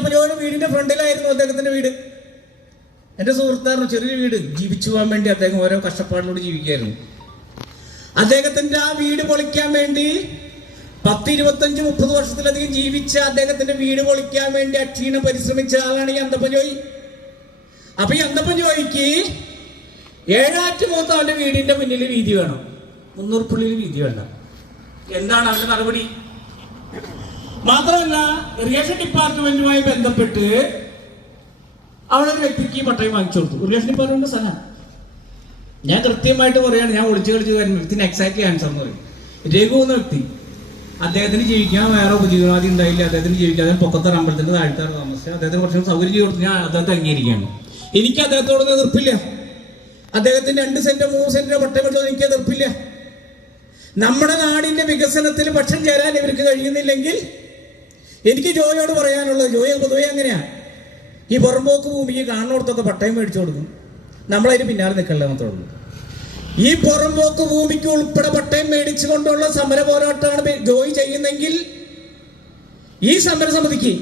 അപ്പജോയുടെ വീടിന്റെ ഫ്രണ്ടിലായിരുന്നു അദ്ദേഹത്തിന്റെ വീട്. എന്റെ സുഹൃത്തായിരുന്നു, ചെറിയ വീട്, ജീവിച്ചു പോകാൻ വേണ്ടി അദ്ദേഹം ഓരോ കഷ്ടപ്പാടിലൂടെ ജീവിക്കായിരുന്നു. അദ്ദേഹത്തിന്റെ ആ വീട് പൊളിക്കാൻ വേണ്ടി 10, 25, 30 വർഷത്തിലധികം ജീവിച്ച അദ്ദേഹത്തിന്റെ വീട് പൊളിക്കാൻ വേണ്ടി അക്ഷീണം പരിശ്രമിച്ച ആളാണ് ഈ അന്തപ്പൻ ജോയി. അപ്പൊ ഈ അന്തപ്പൻ ജോയിക്ക് ഏഴാറ്റുമൂത്ത് അവന്റെ വീടിന്റെ മുന്നിൽ വീതി വേണം, 300 പുള്ളിയിൽ വീതി വേണ്ട. എന്താണ് അവന്റെ നടപടി? മാത്രമല്ല, ഇറിഗേഷൻ ഡിപ്പാർട്ട്മെന്റുമായി ബന്ധപ്പെട്ട് അവളൊരു വ്യക്തിക്ക് പട്ടയം വാങ്ങിച്ചു കൊടുത്തു. ഇറിഗേഷൻ ഡിപ്പാർട്ട്മെന്റ് സ്ഥലം ഞാൻ കൃത്യമായിട്ട് പറയാണ്, ഞാൻ ഒളിച്ചു കളിച്ചു കാര്യം വ്യക്തിന് എക്സാക്ട്ലി ആൻസർ എന്ന് പറയും. രഘു എന്ന വ്യക്തി, അദ്ദേഹത്തിന് ജീവിക്കാൻ വേറെ ഉപജീവനാദി ഉണ്ടായില്ല. അദ്ദേഹത്തിന് ജീവിക്കാൻ അദ്ദേഹം പൊക്കത്തറ അമ്പലത്തിന്റെ താഴ്ത്താറ് താമസിച്ചു. അദ്ദേഹത്തിന് കുറച്ച് സൗകര്യം ചെയ്ത് കൊടുത്ത് ഞാൻ അദ്ദേഹത്തെ അംഗീകരിക്കുകയാണ്. എനിക്ക് അദ്ദേഹത്തോടൊന്നും എതിർപ്പില്ല. അദ്ദേഹത്തിന് 2 സെന്റ് 3 സെന്റിന്റെ പട്ടയം വെച്ചോ എനിക്ക് എതിർപ്പില്ല. നമ്മുടെ നാടിന്റെ വികസനത്തിൽ പക്ഷം ചേരാൻ ഇവർക്ക് കഴിയുന്നില്ലെങ്കിൽ എനിക്ക് ജോയോട് പറയാനുള്ളത്, ജോയ പൊതുവെ അങ്ങനെയാണ്, ഈ പുറമ്പോക്ക് ഭൂമിക്ക് കാണുന്നിടത്തൊക്കെ പട്ടയം മേടിച്ചു കൊടുക്കും, നമ്മളതിന് പിന്നാലെ നിൽക്കല്ല മാത്രമേ ഉള്ളൂ. ഈ പുറമ്പോക്ക് ഭൂമിക്ക് ഉൾപ്പെടെ പട്ടയം മേടിച്ചുകൊണ്ടുള്ള സമര പോരാട്ടമാണ് ജോയി ചെയ്യുന്നെങ്കിൽ ഈ സമരസമിതിക്ക്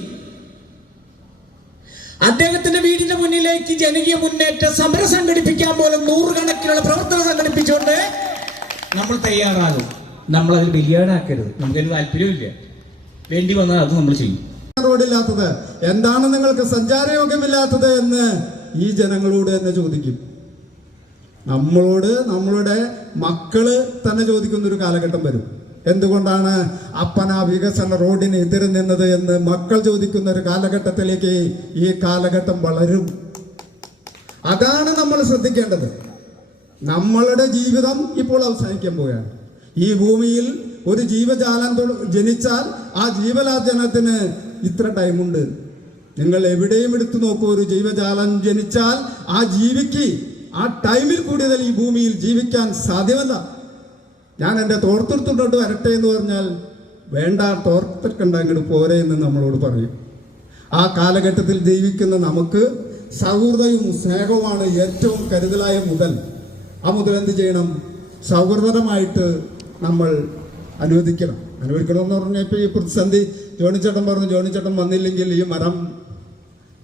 അദ്ദേഹത്തിന്റെ വീടിന്റെ മുന്നിലേക്ക് ജനകീയ മുന്നേറ്റ സമരം സംഘടിപ്പിക്കാൻ പോലും 100 കണക്കിനുള്ള പ്രവർത്തനം സംഘടിപ്പിച്ചുകൊണ്ട് നമ്മൾ തയ്യാറാകും. നമ്മളതിൽ ബലിയാടാക്കരുത്, നമുക്കൊരു താല്പര്യമില്ല. വേണ്ടി വന്നാൽ അത് നമ്മൾ ചെയ്യും. റോഡില്ലാത്തത് എന്താണ്, നിങ്ങൾക്ക് സഞ്ചാരയോഗ്യമില്ലാത്തത് എന്ന് ഈ ജനങ്ങളോട് തന്നെ ചോദിക്കും. നമ്മളോട് നമ്മളുടെ മക്കള് തന്നെ ചോദിക്കുന്ന ഒരു കാലഘട്ടം വരും. എന്തുകൊണ്ടാണ് അപ്പന വികസന റോഡിന് എതിര് നിന്നത് എന്ന് മക്കൾ ചോദിക്കുന്ന ഒരു കാലഘട്ടത്തിലേക്ക് ഈ കാലഘട്ടം വളരും. അതാണ് നമ്മൾ ശ്രദ്ധിക്കേണ്ടത്. നമ്മളുടെ ജീവിതം ഇപ്പോൾ അവസാനിക്കാൻ പോവുകയാണ്. ഈ ഭൂമിയിൽ ഒരു ജീവജാലം ജനിച്ചാൽ ആ ജീവജാലത്തിന് ഇത്ര ടൈമുണ്ട്. നിങ്ങൾ എവിടെയും എടുത്തു നോക്കൂ, ഒരു ജീവജാലം ജനിച്ചാൽ ആ ജീവിക്ക് ആ ടൈമിൽ കൂടുതൽ ഈ ഭൂമിയിൽ ജീവിക്കാൻ സാധ്യമല്ല. ഞാൻ എൻ്റെ തോർത്തെടുത്തോട്ട് വരട്ടെ എന്ന് പറഞ്ഞാൽ വേണ്ട, തോർത്തെടുക്കണ്ട, ഇങ്ങോട്ട് പോരെ എന്ന് നമ്മളോട് പറയും. ആ കാലഘട്ടത്തിൽ ജീവിക്കുന്ന നമുക്ക് സൗഹൃദവും സ്നേഹവുമാണ് ഏറ്റവും കരുതലായ മുതൽ. ആ മുതൽ എന്ത് ചെയ്യണം? സൗഹൃദമായിട്ട് നമ്മൾ അനുവദിക്കണമെന്ന് പറഞ്ഞാൽ ഇപ്പോൾ ഈ പ്രതിസന്ധി ജോണിച്ചേട്ടൻ പറഞ്ഞു, ജോണിച്ചേട്ടൻ വന്നില്ലെങ്കിൽ ഈ മരം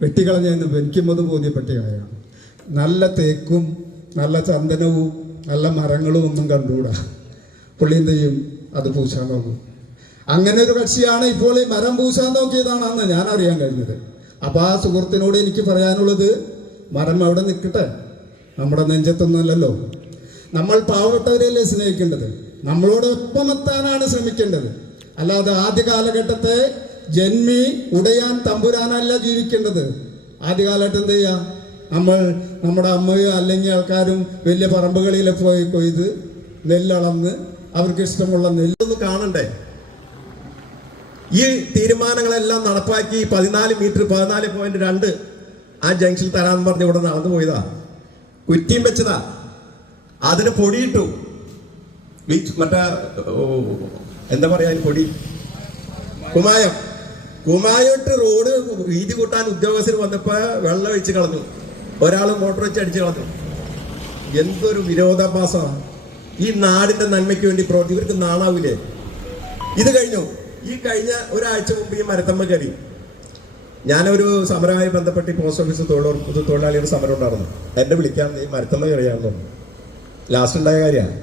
വെട്ടിക്കളഞ്ഞെന്ന് എനിക്കും അത് ബോധ്യപ്പെട്ട കാര്യമാണ്. നല്ല തേക്കും നല്ല ചന്ദനവും നല്ല മരങ്ങളും ഒന്നും കണ്ടുകൂടാ, പുള്ളി എന്ത് ചെയ്യും? അത് പൂശാൻ നോക്കും. അങ്ങനെ ഒരു കക്ഷിയാണ് ഇപ്പോൾ ഈ മരം പൂശാൻ നോക്കിയതാണെന്ന് ഞാൻ അറിയാൻ കഴിഞ്ഞത്. അപ്പൊ ആ സുഹൃത്തിനോട് എനിക്ക് പറയാനുള്ളത്, മരം അവിടെ നിൽക്കട്ടെ, നമ്മുടെ നെഞ്ചത്തൊന്നുമല്ലല്ലോ. നമ്മൾ പാവപ്പെട്ടവരെയല്ലേ സ്നേഹിക്കേണ്ടത്, നമ്മളോടൊപ്പം എത്താനാണ് ശ്രമിക്കേണ്ടത്. അല്ലാതെ ആദ്യ കാലഘട്ടത്തെ ജന്മി ഉടയാൻ തമ്പുരാനല്ല ജീവിക്കേണ്ടത്. ആദ്യകാലഘട്ടം എന്ത് ചെയ്യാ, നമ്മൾ നമ്മുടെ അമ്മയോ അല്ലെങ്കിൽ ആൾക്കാരും വലിയ പറമ്പുകളിൽ പോയി കൊയ്ത് നെല്ലളന്ന് അവർക്ക് ഇഷ്ടമുള്ള നെല്ലൊന്ന് കാണണ്ടേ. ഈ തീരുമാനങ്ങളെല്ലാം നടപ്പാക്കി 14 മീറ്റർ 14.2 ആ ജംഗ്ഷൻ തരാമെന്ന് പറഞ്ഞ് ഇവിടെ നടന്നു പോയതാ, കുറ്റിയും വെച്ചതാ, അതിന് പൊടിയിട്ടു. മറ്റേ എന്താ പറയാ, പൊടി കുമായിട്ട് റോഡ് വീതി കൂട്ടാൻ ഉദ്യോഗസ്ഥർ വന്നപ്പോ വെള്ളം ഒഴിച്ച് കളഞ്ഞു, ഒരാൾ മോട്ടോർ വെച്ച് അടിച്ചു കളഞ്ഞു. എന്തൊരു വിരോധാഭാസമാണ്. ഈ നാടിന്റെ നന്മയ്ക്ക് വേണ്ടി പ്രവർത്തി ഇവർക്ക് നാണാവൂലേ? ഇത് കഴിഞ്ഞു. ഈ കഴിഞ്ഞ ഒരാഴ്ച മുമ്പ് ഈ മരത്തമ്മ കയറി, ഞാനൊരു സമരവുമായി ബന്ധപ്പെട്ട് പോസ്റ്റ് ഓഫീസ് തൊഴിലാളിയുടെ സമരം ഉണ്ടായിരുന്നു. എന്നെ വിളിക്കാൻ ഈ മരത്തമ്മ കയറിയാണെന്ന് പറഞ്ഞു. ലാസ്റ്റ് ഉണ്ടായ കാര്യമാണ്.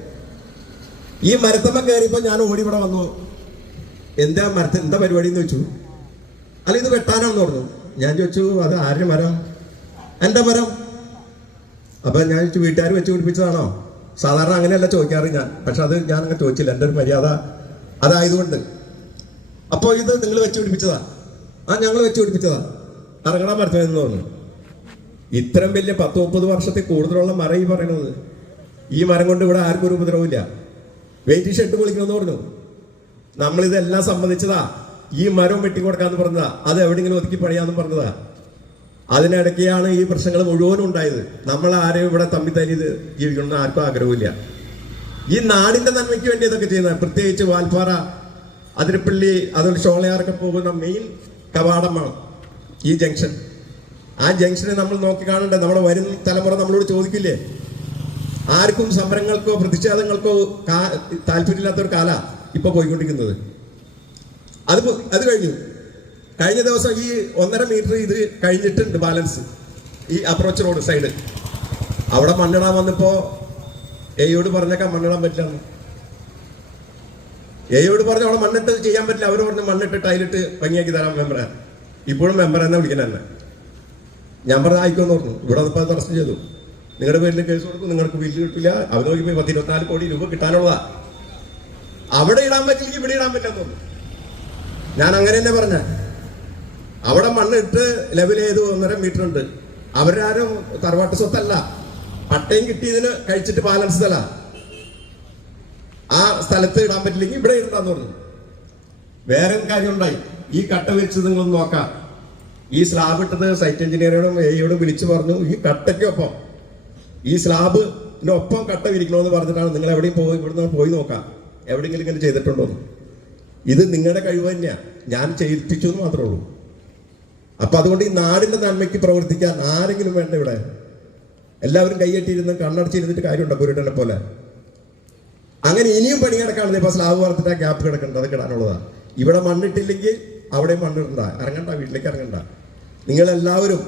ഈ മരത്തമ്മ കയറിയപ്പോ ഞാൻ ഓടി ഇവിടെ വന്നു. എന്താ പരിപാടി എന്ന് ചോദിച്ചു. അല്ല, ഇത് വെട്ടാനാണെന്ന് പറഞ്ഞു. ഞാൻ ചോദിച്ചു, അത് ആരുടെ മരം? എൻ്റെ മരം. അപ്പൊ ഞാൻ ചോദിച്ചു, വീട്ടുകാർ വെച്ച് പിടിപ്പിച്ചതാണോ? സാധാരണ അങ്ങനെയല്ല ചോദിക്കാറ് ഞാൻ, പക്ഷെ അത് ഞാൻ അങ്ങനെ ചോദിച്ചില്ല, എൻ്റെ ഒരു മര്യാദ അതായതുകൊണ്ട്. അപ്പൊ ഇത് നിങ്ങൾ വെച്ച് പിടിപ്പിച്ചതാ? ആ, ഞങ്ങൾ വെച്ച് പിടിപ്പിച്ചതാ. ഇറങ്ങണ മരത്തിനെന്ന് പറഞ്ഞു. ഇത്തരം വലിയ 10-30 വർഷത്തിൽ കൂടുതലുള്ള മരം ഈ പറയണത്. ഈ മരം കൊണ്ട് ഇവിടെ ആർക്കും ഒരു ഉപദ്രവമില്ല. വെയിറ്റ് ഷെഡ് പൊളിക്കണമെന്ന് പറഞ്ഞു. നമ്മളിതെല്ലാം സമ്മതിച്ചതാ. ഈ മരം വെട്ടിക്കൊടുക്കാന്ന് പറഞ്ഞതാ, അത് എവിടെയെങ്കിലും ഒതുക്കി പണിയാന്ന് പറഞ്ഞതാ. അതിനിടയ്ക്കാണ് ഈ പ്രശ്നങ്ങൾ മുഴുവനും ഉണ്ടായത്. നമ്മൾ ആരെയും ഇവിടെ തമ്മിത്തല്ലി ജീവിക്കണമെന്ന് ആർക്കും ആഗ്രഹമില്ല. ഈ നാടിന്റെ നന്മയ്ക്ക് വേണ്ടി ഇതൊക്കെ ചെയ്യുന്നത്. പ്രത്യേകിച്ച് വാൽപ്പാറ, അതിരപ്പള്ളി, അതുപോലെ ഷോളയാറൊക്കെ പോകുന്ന മെയിൻ കവാടമാണ് ഈ ജംഗ്ഷൻ. ആ ജംഗ്ഷനെ നമ്മൾ നോക്കി കാണണ്ടേ? നമ്മുടെ വരും തലമുറ നമ്മളോട് ചോദിക്കില്ലേ? ആർക്കും സമരങ്ങൾക്കോ പ്രതിഷേധങ്ങൾക്കോ താല്പര്യമില്ലാത്ത ഒരു കാല ഇപ്പൊ പോയിക്കൊണ്ടിരിക്കുന്നത്. അത് കഴിഞ്ഞു. കഴിഞ്ഞ ദിവസം ഈ 1.5 മീറ്റർ ഇത് കഴിഞ്ഞിട്ടുണ്ട് ബാലൻസ്, ഈ അപ്രോച്ച് റോഡ് സൈഡ്. അവിടെ മണ്ണിടാൻ വന്നപ്പോ എയോട് പറഞ്ഞേക്കാൻ മണ്ണിടാൻ പറ്റില്ല. എയോട് പറഞ്ഞ അവിടെ മണ്ണിട്ട് ചെയ്യാൻ പറ്റില്ല. അവർ പറഞ്ഞ് മണ്ണിട്ട് ടൈലിട്ട് ഭംഗിയാക്കി തരാം മെമ്പറെ. ഇപ്പോഴും മെമ്പർ എന്നാ വിളിക്കാൻ തന്നെ. ഞാൻ പറഞ്ഞ ആയിക്കോന്ന് പറഞ്ഞു. ഇവിടെ വന്നപ്പോൾ അറസ്റ്റ് ചെയ്തു. നിങ്ങളുടെ പേരിൽ കേസ് കൊടുക്കും, നിങ്ങൾക്ക് ബില്ല് കിട്ടില്ല. അവർ നോക്കിയപ്പോൾ 10-24 കോടി രൂപ കിട്ടാനുള്ളതാ. അവിടെ ഇടാൻ പറ്റില്ലെങ്കിൽ ഇവിടെ ഇടാൻ പറ്റാന്ന് തോന്നുന്നു. ഞാൻ അങ്ങനെ തന്നെ പറഞ്ഞ. അവിടെ മണ്ണിട്ട് ലെവൽ ചെയ്ത് 1.5 മീറ്റർ ഉണ്ട്. അവരാരും തറവാട്ട് സ്വത്തല്ല, പട്ടയം കിട്ടിയതിന് കഴിച്ചിട്ട് ബാലൻസ് സ്ഥല. ആ സ്ഥലത്ത് ഇടാൻ പറ്റില്ലെങ്കിൽ ഇവിടെ ഇടാന്ന് പറഞ്ഞു. വേറെ കാര്യം ഉണ്ടായി. ഈ കട്ട വിരിച്ചത് നിങ്ങളൊന്ന് നോക്കാം. ഈ സ്ലാബ് ഇട്ടത് സൈറ്റ് എഞ്ചിനീയറോടും എയോടും വിളിച്ചു പറഞ്ഞു, ഈ കട്ടയ്ക്കൊപ്പം ഈ സ്ലാബിന്റെ ഒപ്പം കട്ട വിരിക്കണമെന്ന് പറഞ്ഞിട്ടാണ്. നിങ്ങൾ എവിടെയും പോയി ഇവിടുന്ന് പോയി നോക്കാം, എവിടെയെങ്കിലും ഇങ്ങനെ ചെയ്തിട്ടുണ്ടോന്ന്. ഇത് നിങ്ങളുടെ കഴിവ് തന്നെയാ, ഞാൻ ചെയ്യിപ്പിച്ചു എന്ന് മാത്രമേ ഉള്ളൂ. അപ്പൊ അതുകൊണ്ട് ഈ നാടിന്റെ നന്മയ്ക്ക് പ്രവർത്തിക്കാൻ ആരെങ്കിലും വേണ്ട. ഇവിടെ എല്ലാവരും കൈയ്യട്ടിയിരുന്ന് കണ്ണടച്ചിരുന്നിട്ട് കാര്യമുണ്ടോ? പുരുടനെ പോലെ. അങ്ങനെ ഇനിയും പണി കിടക്കാണ്. ഇപ്പൊ സ്ലാബ് വളർത്തിട്ട് ആ ഗ്യാപ്പ് കിടക്കണ്ട, അത് കിടാനുള്ളതാ. ഇവിടെ മണ്ണിട്ടില്ലെങ്കിൽ അവിടെ മണ്ണിടണ്ട, ഇറങ്ങണ്ട, വീട്ടിലേക്ക് ഇറങ്ങണ്ട. നിങ്ങളെല്ലാവരും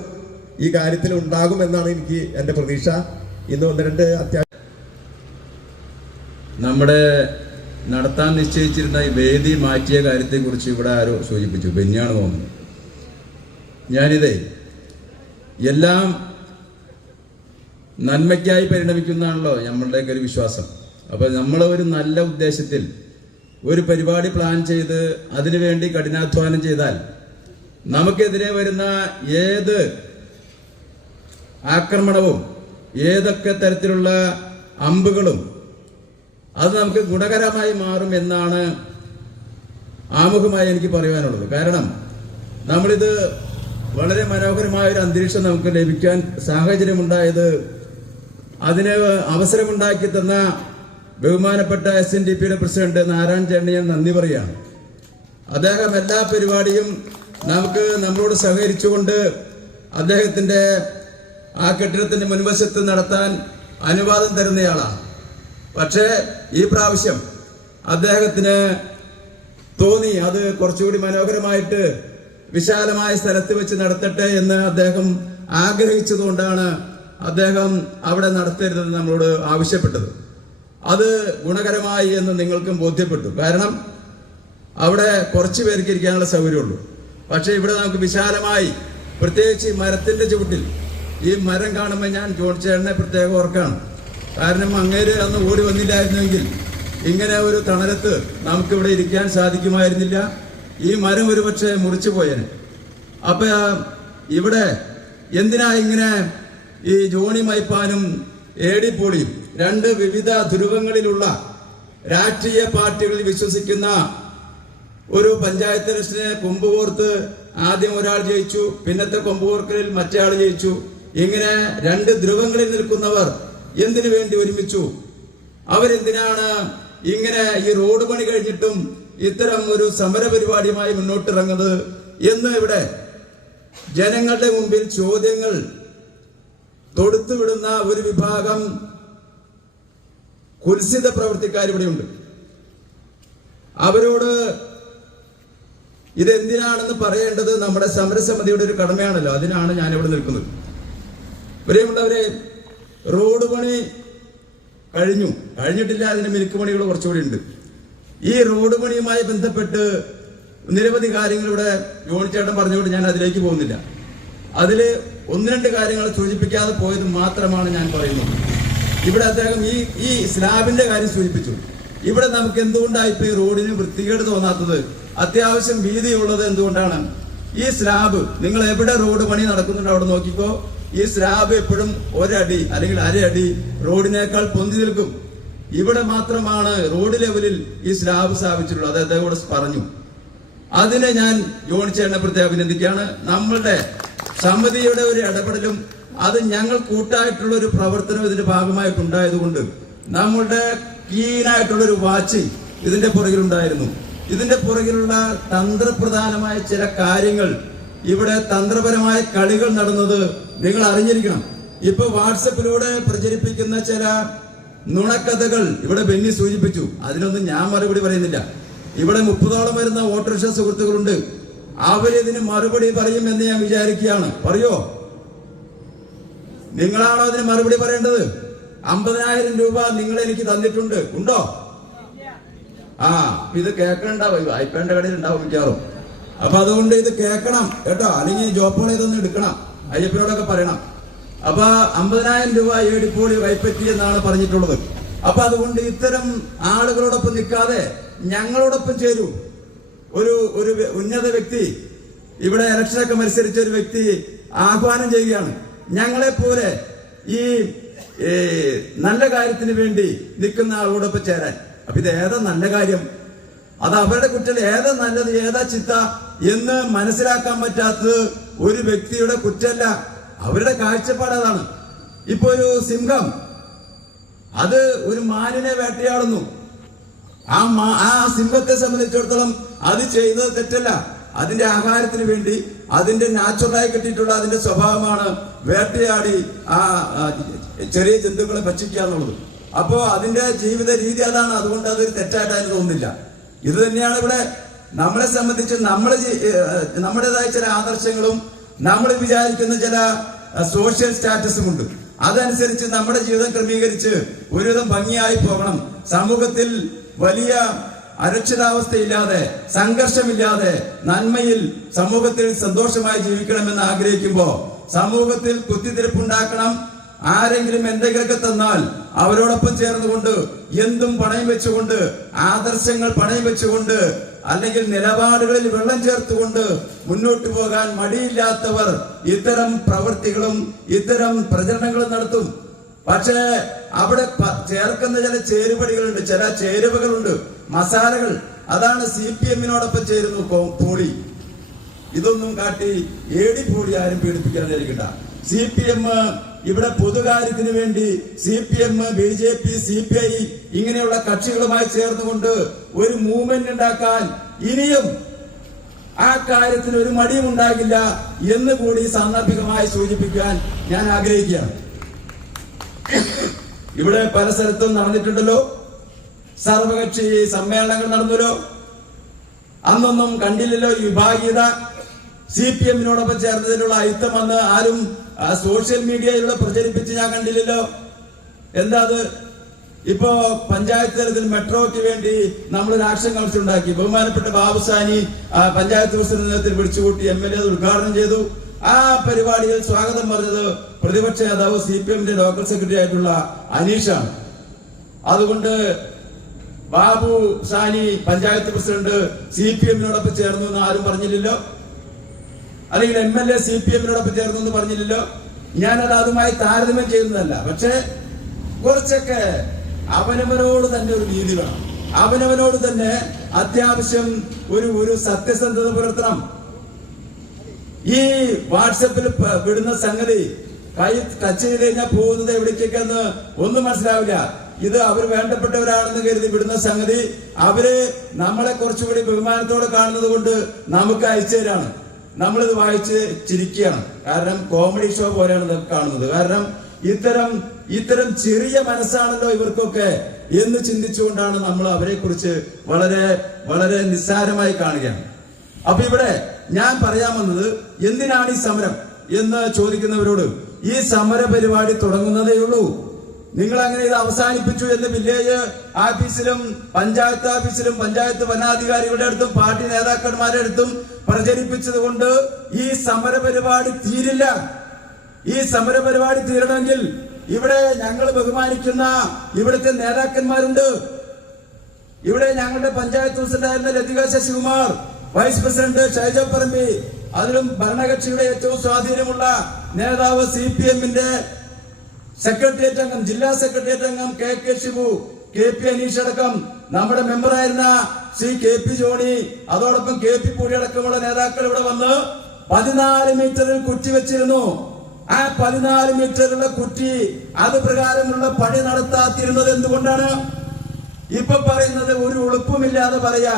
ഈ കാര്യത്തിൽ ഉണ്ടാകുമെന്നാണ് എനിക്ക് എൻ്റെ പ്രതീക്ഷ. ഇന്ന് 1-2 അത്യാവശ്യം നമ്മുടെ നടത്താൻ നിശ്ചയിച്ചിരുന്ന ഈ വേദി മാറ്റിയ കാര്യത്തെക്കുറിച്ച് ഇവിടെ ആരോ സൂചിപ്പിച്ചു, ബെന്നിയാണ് തോന്നുന്നു. ഞാനിതേ എല്ലാം നന്മയ്ക്കായി പരിണമിക്കുന്നതാണല്ലോ നമ്മളുടെയൊക്കെ ഒരു വിശ്വാസം. അപ്പോൾ നമ്മൾ ഒരു നല്ല ഉദ്ദേശത്തിൽ ഒരു പരിപാടി പ്ലാൻ ചെയ്ത് അതിനുവേണ്ടി കഠിനാധ്വാനം ചെയ്താൽ നമുക്കെതിരെ വരുന്ന ഏത് ആക്രമണവും ഏതൊക്കെ തരത്തിലുള്ള അമ്പുകളും അത് നമുക്ക് ഗുണകരമായി മാറും എന്നാണ് ആമുഖമായി എനിക്ക് പറയുവാനുള്ളത്. കാരണം നമ്മളിത് വളരെ മനോഹരമായ ഒരു അന്തരീക്ഷം നമുക്ക് ലഭിക്കാൻ സാഹചര്യമുണ്ടായത് അതിന് അവസരമുണ്ടാക്കി തന്ന ബഹുമാനപ്പെട്ട SNDPയുടെ പ്രസിഡന്റ് നാരായൺ ചേട്ടന് ഞാൻ നന്ദി പറയുകയാണ്. അദ്ദേഹം എല്ലാ പരിപാടിയും നമ്മളോട് സഹകരിച്ചുകൊണ്ട് അദ്ദേഹത്തിന്റെ ആ കെട്ടിടത്തിന്റെ മുൻവശത്ത് നടത്താൻ അനുവാദം തരുന്നയാളാണ്. പക്ഷേ ഈ പ്രാവശ്യം അദ്ദേഹത്തിന് തോന്നി അത് കുറച്ചുകൂടി മനോഹരമായിട്ട് വിശാലമായ സ്ഥലത്ത് വെച്ച് നടത്തട്ടെ എന്ന് അദ്ദേഹം ആഗ്രഹിച്ചതുകൊണ്ടാണ് അദ്ദേഹം അവിടെ നടത്തരുതെന്ന് നമ്മളോട് ആവശ്യപ്പെട്ടത്. അത് ഗുണകരമായി എന്ന് നിങ്ങൾക്കും ബോധ്യപ്പെട്ടു. കാരണം അവിടെ കുറച്ച് പേർക്ക് ഇരിക്കാനുള്ള സൗകര്യമുള്ളൂ. പക്ഷെ ഇവിടെ നമുക്ക് വിശാലമായി, പ്രത്യേകിച്ച് ഈ മരത്തിന്റെ ചുവട്ടിൽ, ഈ മരം കാണുമ്പോൾ ഞാൻ ജോൺ ചേട്ടനെ പ്രത്യേകം ഓർക്കാണ്. കാരണം അങ്ങേര് അന്ന് ഓടി വന്നില്ലായിരുന്നെങ്കിൽ ഇങ്ങനെ ഒരു തണലത്ത് നമുക്കിവിടെ ഇരിക്കാൻ സാധിക്കുമായിരുന്നില്ല. ഈ മരം ഒരുപക്ഷെ മുറിച്ചു പോയേനെ. അപ്പൊ ഇവിടെ എന്തിനാ ഇങ്ങനെ ഈ ജോണി മൈപ്പാനും AD പോളിയും, 2 വിവിധ ധ്രുവങ്ങളിലുള്ള രാഷ്ട്രീയ പാർട്ടികളിൽ വിശ്വസിക്കുന്ന ഒരു പഞ്ചായത്ത് ഇലക്ഷനെ കൊമ്പ് കോർത്ത് ആദ്യം ഒരാൾ ജയിച്ചു, പിന്നത്തെ കൊമ്പ് കോർക്കലിൽ മറ്റേ ആൾ ജയിച്ചു. ഇങ്ങനെ 2 ധ്രുവങ്ങളിൽ നിൽക്കുന്നവർ എന്തിനു വേണ്ടി ഒരുമിച്ചു? അവരെന്തിനാണ് ഇങ്ങനെ ഈ റോഡ് പണി കഴിഞ്ഞിട്ടും ഇത്തരം ഒരു സമര പരിപാടിയുമായി മുന്നോട്ടിറങ്ങുന്നത് എന്ന് ഇവിടെ ജനങ്ങളുടെ മുമ്പിൽ ചോദ്യങ്ങൾ തൊടുത്തുവിടുന്ന ഒരു വിഭാഗം കുൽസിത പ്രവൃത്തിക്കാരിവിടെയുണ്ട്. അവരോട് ഇതെന്തിനാണെന്ന് പറയേണ്ടത് നമ്മുടെ സമരസമിതിയുടെ ഒരു കടമയാണല്ലോ. അതിനാണ് ഞാനിവിടെ നിൽക്കുന്നത്. പ്രിയമുള്ളവരെ, റോഡ് പണി കഴിഞ്ഞിട്ടില്ല. അതിന് മിനുക്ക് പണികൾ കുറച്ചുകൂടി ഉണ്ട്. ഈ റോഡ് പണിയുമായി ബന്ധപ്പെട്ട് നിരവധി കാര്യങ്ങൾ ഇവിടെ ജോണിച്ചേട്ടൻ പറഞ്ഞുകൊണ്ട് ഞാൻ അതിലേക്ക് പോകുന്നില്ല. അതില് 1-2 കാര്യങ്ങൾ സൂചിപ്പിക്കാതെ പോയത് മാത്രമാണ് ഞാൻ പറയുന്നത്. ഇവിടെ അദ്ദേഹം ഈ സ്ലാബിന്റെ കാര്യം സൂചിപ്പിച്ചു. ഇവിടെ നമുക്ക് എന്തുകൊണ്ടാണ് ഇപ്പൊ ഈ റോഡിന് വൃത്തികേട് തോന്നാത്തത്? അത്യാവശ്യം വീതിയുള്ളത് എന്തുകൊണ്ടാണ്? ഈ സ്ലാബ്, നിങ്ങൾ എവിടെ റോഡ് പണി നടക്കുന്നുണ്ടോ അവിടെ നോക്കിക്കോ, ഈ സ്ലാബ് എപ്പോഴും 1 അടി അല്ലെങ്കിൽ 1/2 അടി റോഡിനേക്കാൾ പൊന്തി നിൽക്കും. ഇവിടെ മാത്രമാണ് റോഡ് ലെവലിൽ ഈ സ്ലാബ് സ്ഥാപിച്ചിട്ടുള്ളത്. അത് അദ്ദേഹം കൂടെ പറഞ്ഞു. അതിനെ ഞാൻ ജോണിച്ചേട്ടനെ പ്രത്യേകം അഭിനന്ദിക്കുകയാണ്. നമ്മളുടെ സമിതിയുടെ ഒരു ഇടപെടലും അത് ഞങ്ങൾ കൂട്ടായിട്ടുള്ള ഒരു പ്രവർത്തനം ഇതിന്റെ ഭാഗമായിട്ടുണ്ടായതുകൊണ്ട് നമ്മളുടെ കീനായിട്ടുള്ള ഒരു വാച്ച് ഇതിന്റെ പുറകിലുണ്ടായിരുന്നു. ഇതിന്റെ പുറകിലുള്ള തന്ത്രപ്രധാനമായ ചില കാര്യങ്ങൾ, ഇവിടെ തന്ത്രപരമായ കളികൾ നടന്നത് നിങ്ങൾ അറിഞ്ഞിരിക്കണം. ഇപ്പൊ വാട്സപ്പിലൂടെ പ്രചരിപ്പിക്കുന്ന ചില നുണക്കഥകൾ ഇവിടെ ബെന്നി സൂചിപ്പിച്ചു. അതിനൊന്നും ഞാൻ മറുപടി പറയുന്നില്ല. ഇവിടെ 30ഓളം വരുന്ന ഓട്ടോറിക്ഷ സുഹൃത്തുക്കളുണ്ട്. അവരിതിന് മറുപടി പറയും എന്ന് ഞാൻ വിചാരിക്കുകയാണ്. പറയോ? നിങ്ങളാണോ അതിന് മറുപടി പറയേണ്ടത്? 50,000 രൂപ നിങ്ങൾ എനിക്ക് തന്നിട്ടുണ്ട്, ഉണ്ടോ? ഇത് കേൾക്കണ്ടാവും, വായ്പേന്റെ കടയിൽ ഉണ്ടാവും മിക്കാറും. അപ്പൊ അതുകൊണ്ട് ഇത് കേൾക്കണം കേട്ടോ, അല്ലെങ്കിൽ ജോപ്പോളെ ഇതൊന്നും എടുക്കണം, അയ്യപ്പനോടൊക്കെ പറയണം. അപ്പൊ 50,000 രൂപ ഏടിപ്പോളി വൈപ്പറ്റി എന്നാണ് പറഞ്ഞിട്ടുള്ളത്. അപ്പൊ അതുകൊണ്ട് ഇത്തരം ആളുകളോടൊപ്പം നിൽക്കാതെ ഞങ്ങളോടൊപ്പം ചേരൂ. ഒരു ഉന്നത വ്യക്തി, ഇവിടെ ഇലക്ഷനൊക്കെ മത്സരിച്ച ഒരു വ്യക്തി ആഹ്വാനം ചെയ്യുകയാണ്, ഞങ്ങളെ പോലെ ഈ നല്ല കാര്യത്തിന് വേണ്ടി നിൽക്കുന്ന ആളോടൊപ്പം ചേരാൻ. അപ്പൊ ഇത് ഏതാ നല്ല കാര്യം? അത് അവരുടെ കുറ്റം. ഏതാ നല്ലത്, ഏതാ ചിത്ത എന്ന് മനസ്സിലാക്കാൻ പറ്റാത്തത് ഒരു വ്യക്തിയുടെ കുറ്റമല്ല, അവരുടെ കാഴ്ചപ്പാട് അതാണ്. ഇപ്പൊ ഒരു സിംഹം അത് ഒരു മാനിനെ വേട്ടയാടുന്നു. ആ സിംഹത്തെ സംബന്ധിച്ചിടത്തോളം അത് ചെയ്യുന്നത് തെറ്റല്ല. അതിന്റെ ആഹാരത്തിന് വേണ്ടി അതിന്റെ നാച്ചുറലായി കിട്ടിയിട്ടുള്ള അതിന്റെ സ്വഭാവമാണ് വേട്ടയാടി ആ ചെറിയ ജന്തുക്കളെ ഭക്ഷിക്കുക എന്നുള്ളത്. അപ്പോ അതിന്റെ ജീവിത രീതി അതാണ്. അതുകൊണ്ട് അതൊരു തെറ്റായിട്ട് അതിന് തോന്നുന്നില്ല. ഇത് തന്നെയാണ് ഇവിടെ നമ്മളെ സംബന്ധിച്ച് നമ്മുടേതായ ചില ആദർശങ്ങളും നമ്മൾ വിചാരിക്കുന്ന ചില സോഷ്യൽ സ്റ്റാറ്റസും ഉണ്ട്. അതനുസരിച്ച് നമ്മുടെ ജീവിതം ക്രമീകരിച്ച് ഒരുവിധം ഭംഗിയായി പോകണം. സമൂഹത്തിൽ വലിയ അരക്ഷിതാവസ്ഥയില്ലാതെ, സംഘർഷമില്ലാതെ, നന്മയിൽ സമൂഹത്തിൽ സന്തോഷമായി ജീവിക്കണമെന്ന് ആഗ്രഹിക്കുമ്പോ സമൂഹത്തിൽ കുത്തിത്തിരിപ്പുണ്ടാക്കണം. ആരെങ്കിലും എന്തെങ്കിലുമൊക്കെ തന്നാൽ അവരോടൊപ്പം ചേർന്നുകൊണ്ട്, എന്തും പണയം വെച്ചുകൊണ്ട്, ആദർശങ്ങൾ പണയം വെച്ചുകൊണ്ട്, അല്ലെങ്കിൽ നിലപാടുകളിൽ വെള്ളം ചേർത്തുകൊണ്ട് മുന്നോട്ട് പോകാൻ മടിയില്ലാത്തവർ ഇത്തരം പ്രവൃത്തികളും ഇത്തരം പ്രചരണങ്ങളും നടത്തും. പക്ഷേ അവിടെ ചേർക്കുന്ന ചില ചേരുവടികളുണ്ട്, ചില ചേരുവകളുണ്ട്, മസാലകൾ. അതാണ് CPM-നോടൊപ്പം ചേരുന്നു പോളി. ഇതൊന്നും കാട്ടി ഏടി പോളി ആരും പീഡിപ്പിക്കാതിരിക്കണ്ട. CPM ഇവിടെ പൊതുകാര്യത്തിന് വേണ്ടി CPM, BJP, CPI ഇങ്ങനെയുള്ള കക്ഷികളുമായി ചേർന്നുകൊണ്ട് ഒരു മൂവ്മെന്റ് ഉണ്ടാക്കാൻ ഇനിയും ആ കാര്യത്തിന് ഒരു മടിയും ഉണ്ടാകില്ല എന്ന് കൂടി സാന്ദർഭികമായി സൂചിപ്പിക്കാൻ ഞാൻ ആഗ്രഹിക്കുകയാണ്. ഇവിടെ പല സ്ഥലത്തും നടന്നിട്ടുണ്ടല്ലോ, സർവകക്ഷി സമ്മേളനങ്ങൾ നടന്നല്ലോ. അന്നൊന്നും കണ്ടില്ലല്ലോ ഈ വിഭാഗീയത. CPM-നോടൊപ്പം ചേർന്നതിനുള്ള അയിത്തം അന്ന് ആരും സോഷ്യൽ മീഡിയയിലൂടെ പ്രചരിപ്പിച്ച് ഞാൻ കണ്ടില്ലല്ലോ. എന്താ അത്? ഇപ്പോ പഞ്ചായത്ത് തലത്തിൽ മെട്രോയ്ക്ക് വേണ്ടി നമ്മൾ ഒരു ആക്ഷൻ കൗൺസിൽ ഉണ്ടാക്കി. ബഹുമാനപ്പെട്ട ബാബുസാനി പഞ്ചായത്ത് പ്രസിഡന്റ് നേതൃത്വത്തിൽ വിളിച്ചുകൂട്ടി MLA ഉദ്ഘാടനം ചെയ്തു. ആ പരിപാടിയിൽ സ്വാഗതം പറഞ്ഞത് പ്രതിപക്ഷ നേതാവ് CPM-ന്റെ ലോക്കൽ സെക്രട്ടറി ആയിട്ടുള്ള അനീഷാണ്. അതുകൊണ്ട് ബാബു സാനി പഞ്ചായത്ത് പ്രസിഡന്റ് CPM-നോടൊപ്പം ചേർന്നു എന്ന് ആരും പറഞ്ഞില്ലല്ലോ, അല്ലെങ്കിൽ MLA CPM-നോടൊപ്പം ചേർന്നു എന്ന് പറഞ്ഞില്ലല്ലോ. ഞാനത് അതുമായി താരതമ്യം ചെയ്യുന്നതല്ല. പക്ഷെ കുറച്ചൊക്കെ അവനവനോട് തന്നെ ഒരു നീതി വേണം. അവനവനോട് തന്നെ അത്യാവശ്യം ഒരു സത്യസന്ധത പുലർത്തണം. ഈ വാട്സപ്പിൽ വിടുന്ന സംഗതി കൈ ടച്ച് ചെയ്ത് കഴിഞ്ഞാൽ പോകുന്നത് എവിടേക്കൊക്കെന്ന് ഒന്നും മനസ്സിലാവില്ല. ഇത് അവർ വേണ്ടപ്പെട്ടവരാണെന്ന് കരുതി വിടുന്ന സംഗതി അവര് നമ്മളെ കുറച്ചുകൂടി ബഹുമാനത്തോടെ കാണുന്നത് കൊണ്ട് നമുക്ക് അയച്ചു തരാണ്. നമ്മളിത് വായിച്ച് ചിരിക്കുകയാണ്. കാരണം കോമഡി ഷോ പോലെയാണ് ഇതൊക്കെ കാണുന്നത്. കാരണം ഇത്തരം ചെറിയ മനസ്സാണല്ലോ ഇവർക്കൊക്കെ എന്ന് ചിന്തിച്ചുകൊണ്ടാണ് നമ്മൾ അവരെ കുറിച്ച് വളരെ വളരെ നിസ്സാരമായി കാണുകയാണ്. അപ്പൊ ഇവിടെ ഞാൻ പറയാൻ വന്നത്, എന്തിനാണ് ഈ സമരം എന്ന് ചോദിക്കുന്നവരോട്, ഈ സമര പരിപാടി തുടങ്ങുന്നതേ ഉള്ളൂ. നിങ്ങൾ അങ്ങനെ ഇത് അവസാനിപ്പിച്ചു എന്ന് വില്ലേജ് ഓഫീസിലും പഞ്ചായത്ത് ഓഫീസിലും പഞ്ചായത്ത് വനാധികാരികളുടെ അടുത്തും പാർട്ടി നേതാക്കന്മാരുടെ അടുത്തും പ്രചരിപ്പിച്ചത് കൊണ്ട് ഈ സമരപരിപാടി തീരില്ല. ഈ സമരപരിപാടി തീരണമെങ്കിൽ ഇവിടെ ഞങ്ങൾ ബഹുമാനിക്കുന്ന ഇവിടുത്തെ നേതാക്കന്മാരുണ്ട്. ഇവിടെ ഞങ്ങളുടെ പഞ്ചായത്ത് പ്രസിഡന്റായിരുന്ന ലതിക ശശികുമാർ, വൈസ് പ്രസിഡന്റ് ഷൈജ പറമ്പി, അതിലും ഭരണകക്ഷിയുടെ ഏറ്റവും സ്വാധീനമുള്ള നേതാവ് CPM-ന്റെ സെക്രട്ടേറിയറ്റ് അംഗം, ജില്ലാ സെക്രട്ടേറിയറ്റ് അംഗം KK ഷിബു, KP അനീഷ് അടക്കം, നമ്മുടെ മെമ്പറായിരുന്ന ശ്രീ KP ജോണി, അതോടൊപ്പം KP പൂടി അടക്കമുള്ള നേതാക്കൾ ഇവിടെ വന്ന് 14 മീറ്ററിൽ കുറ്റി വെച്ചിരുന്നു. ആ 14 മീറ്ററിലുള്ള കുറ്റി അത് പ്രകാരമുള്ള പണി നടത്താത്തിരുന്നത് എന്തുകൊണ്ടാണ്? ഇപ്പൊ പറയുന്നത് ഒരു എളുപ്പമില്ലാതെ പറയാ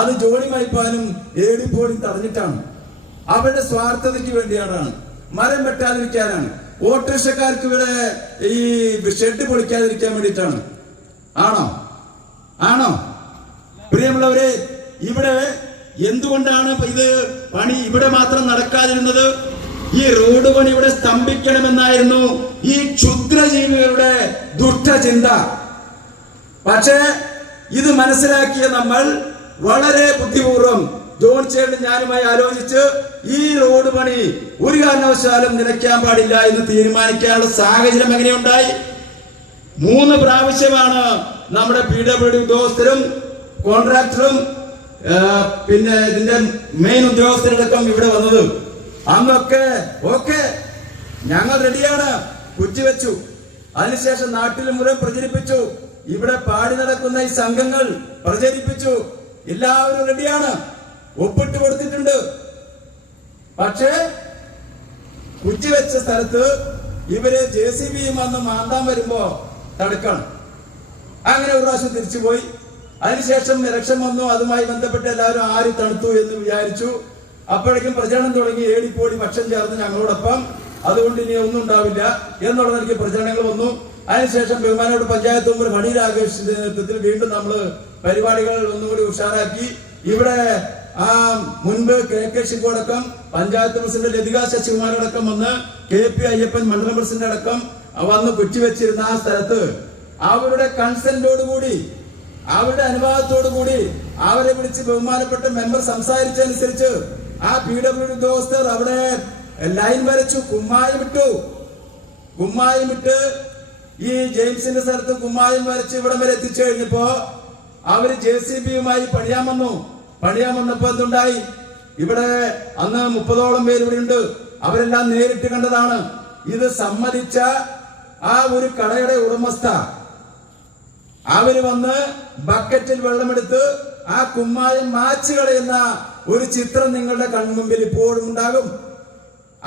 അത് ജോണി മൈപ്പാനും ഏടിപ്പോഴും തടഞ്ഞിട്ടാണ്. അവരുടെ സ്വാർത്ഥതയ്ക്ക് വേണ്ടിയാണ്, മരം വെട്ടാതിരിക്കാനാണ്, ഓട്ടോറിക്ഷക്കാർക്ക് ഇവിടെ ഈ ഷെഡ് പൊളിക്കാതിരിക്കാൻ വേണ്ടിയിട്ടാണ്. ആണോ? പ്രിയമുള്ളവരെ, ഇവിടെ എന്തുകൊണ്ടാണ് ഇത് പണി ഇവിടെ മാത്രം നടക്കാതിരുന്നത്? ഈ റോഡ് പണി ഇവിടെ സ്തംഭിക്കണമെന്നായിരുന്നു ഈ ക്ഷുദ്രജീവികളുടെ ദുഷ്ടചിന്ത. പക്ഷേ ഇത് മനസ്സിലാക്കിയ നമ്മൾ വളരെ ബുദ്ധിപൂർവം ജോൺ ചേട്ടൻ ഞാനുമായി ആലോചിച്ച് ഈ റോഡ് പണി ഒരു കാരണവശാലും നിലയ്ക്കാൻ പാടില്ല എന്ന് തീരുമാനിക്കാനുള്ള സാഹചര്യം എങ്ങനെയുണ്ടായി? 3 പ്രാവശ്യമാണ് നമ്മുടെ PWD ഉദ്യോഗസ്ഥരും കോൺട്രാക്ടറും പിന്നെ ഇതിന്റെ മെയിൻ ഉദ്യോഗസ്ഥരടക്കം ഇവിടെ വന്നത്. അന്നൊക്കെ ഓക്കെ ഞങ്ങൾ റെഡിയാണ്, കുറ്റിവെച്ചു. അതിനുശേഷം നാട്ടിൽ മുഴുവൻ പ്രചരിപ്പിച്ചു. ഇവിടെ പാടി നടക്കുന്ന ഈ സംഘങ്ങൾ പ്രചരിപ്പിച്ചു. എല്ലാവരും റെഡിയാണ്, ഒപ്പിട്ട് കൊടുത്തിട്ടുണ്ട്. പക്ഷേ കുറ്റിവെച്ച സ്ഥലത്ത് ഇവര് JCBയും വന്ന് മാന്താൻ വരുമ്പോ തടുക്കണം. അങ്ങനെ ഒരു പ്രാവശ്യം തിരിച്ചുപോയി. അതിനുശേഷം ഇലക്ഷൻ വന്നു. അതുമായി ബന്ധപ്പെട്ട് എല്ലാവരും ആര് തണുത്തു എന്ന് വിചാരിച്ചു. അപ്പോഴേക്കും പ്രചരണം തുടങ്ങി. ഏടിപ്പോടി പക്ഷം ചേർന്ന് ഞങ്ങളോടൊപ്പം, അതുകൊണ്ട് ഇനി ഒന്നും ഉണ്ടാവില്ല എന്നുള്ള നിലയ്ക്ക് പ്രചരണങ്ങൾ വന്നു. അതിനുശേഷം ബഹുമാനോട് പഞ്ചായത്ത് മെമ്പർ മണി രാഘേഷിന്റെ നേതൃത്വത്തിൽ വീണ്ടും നമ്മൾ പരിപാടികൾ ഒന്നുകൂടി ഉഷാറാക്കി. ഇവിടെ മുൻപ് KK ശിവടക്കം, പഞ്ചായത്ത് പ്രസിഡന്റ് ലതിക ശശികുമാരടക്കം വന്ന് KP അയ്യപ്പൻ മണ്ഡലം പ്രസിഡന്റ് അടക്കം വന്ന് കുറ്റിവെച്ചിരുന്ന ആ സ്ഥലത്ത് അവരുടെ കൺസെന്റോടുകൂടി, അവരുടെ അനുവാദത്തോടുകൂടി അവരെ വിളിച്ച് ബഹുമാനപ്പെട്ട മെമ്പർ സംസാരിച്ചതനുസരിച്ച് ആ PWD ഉദ്യോഗസ്ഥർ അവിടെ ലൈൻ വരച്ചു, കുമ്മായമിട്ട് ഈ ജെയിംസിന്റെ സ്ഥലത്ത് കുമ്മായം വരച്ച് ഇവിടെ വരെ എത്തിച്ചു കഴിഞ്ഞപ്പോ അവര് JCBയുമായി പണിയാൻ വന്നപ്പോ എന്തുണ്ടായി? ഇവിടെ അന്ന് 30ഓളം പേര് ഇവിടെ ഉണ്ട്. അവരെല്ലാം നേരിട്ട് കണ്ടതാണ്. ഇത് സമ്മതിച്ച ആ ഒരു കടയുടെ ഉടമസ്ഥ അവര് വന്ന് ബക്കറ്റിൽ വെള്ളമെടുത്ത് ആ കുമ്മായം മാച്ച് കളയുന്ന ഒരു ചിത്രം നിങ്ങളുടെ കൺമുമ്പിൽ ഇപ്പോഴും ഉണ്ടാകും.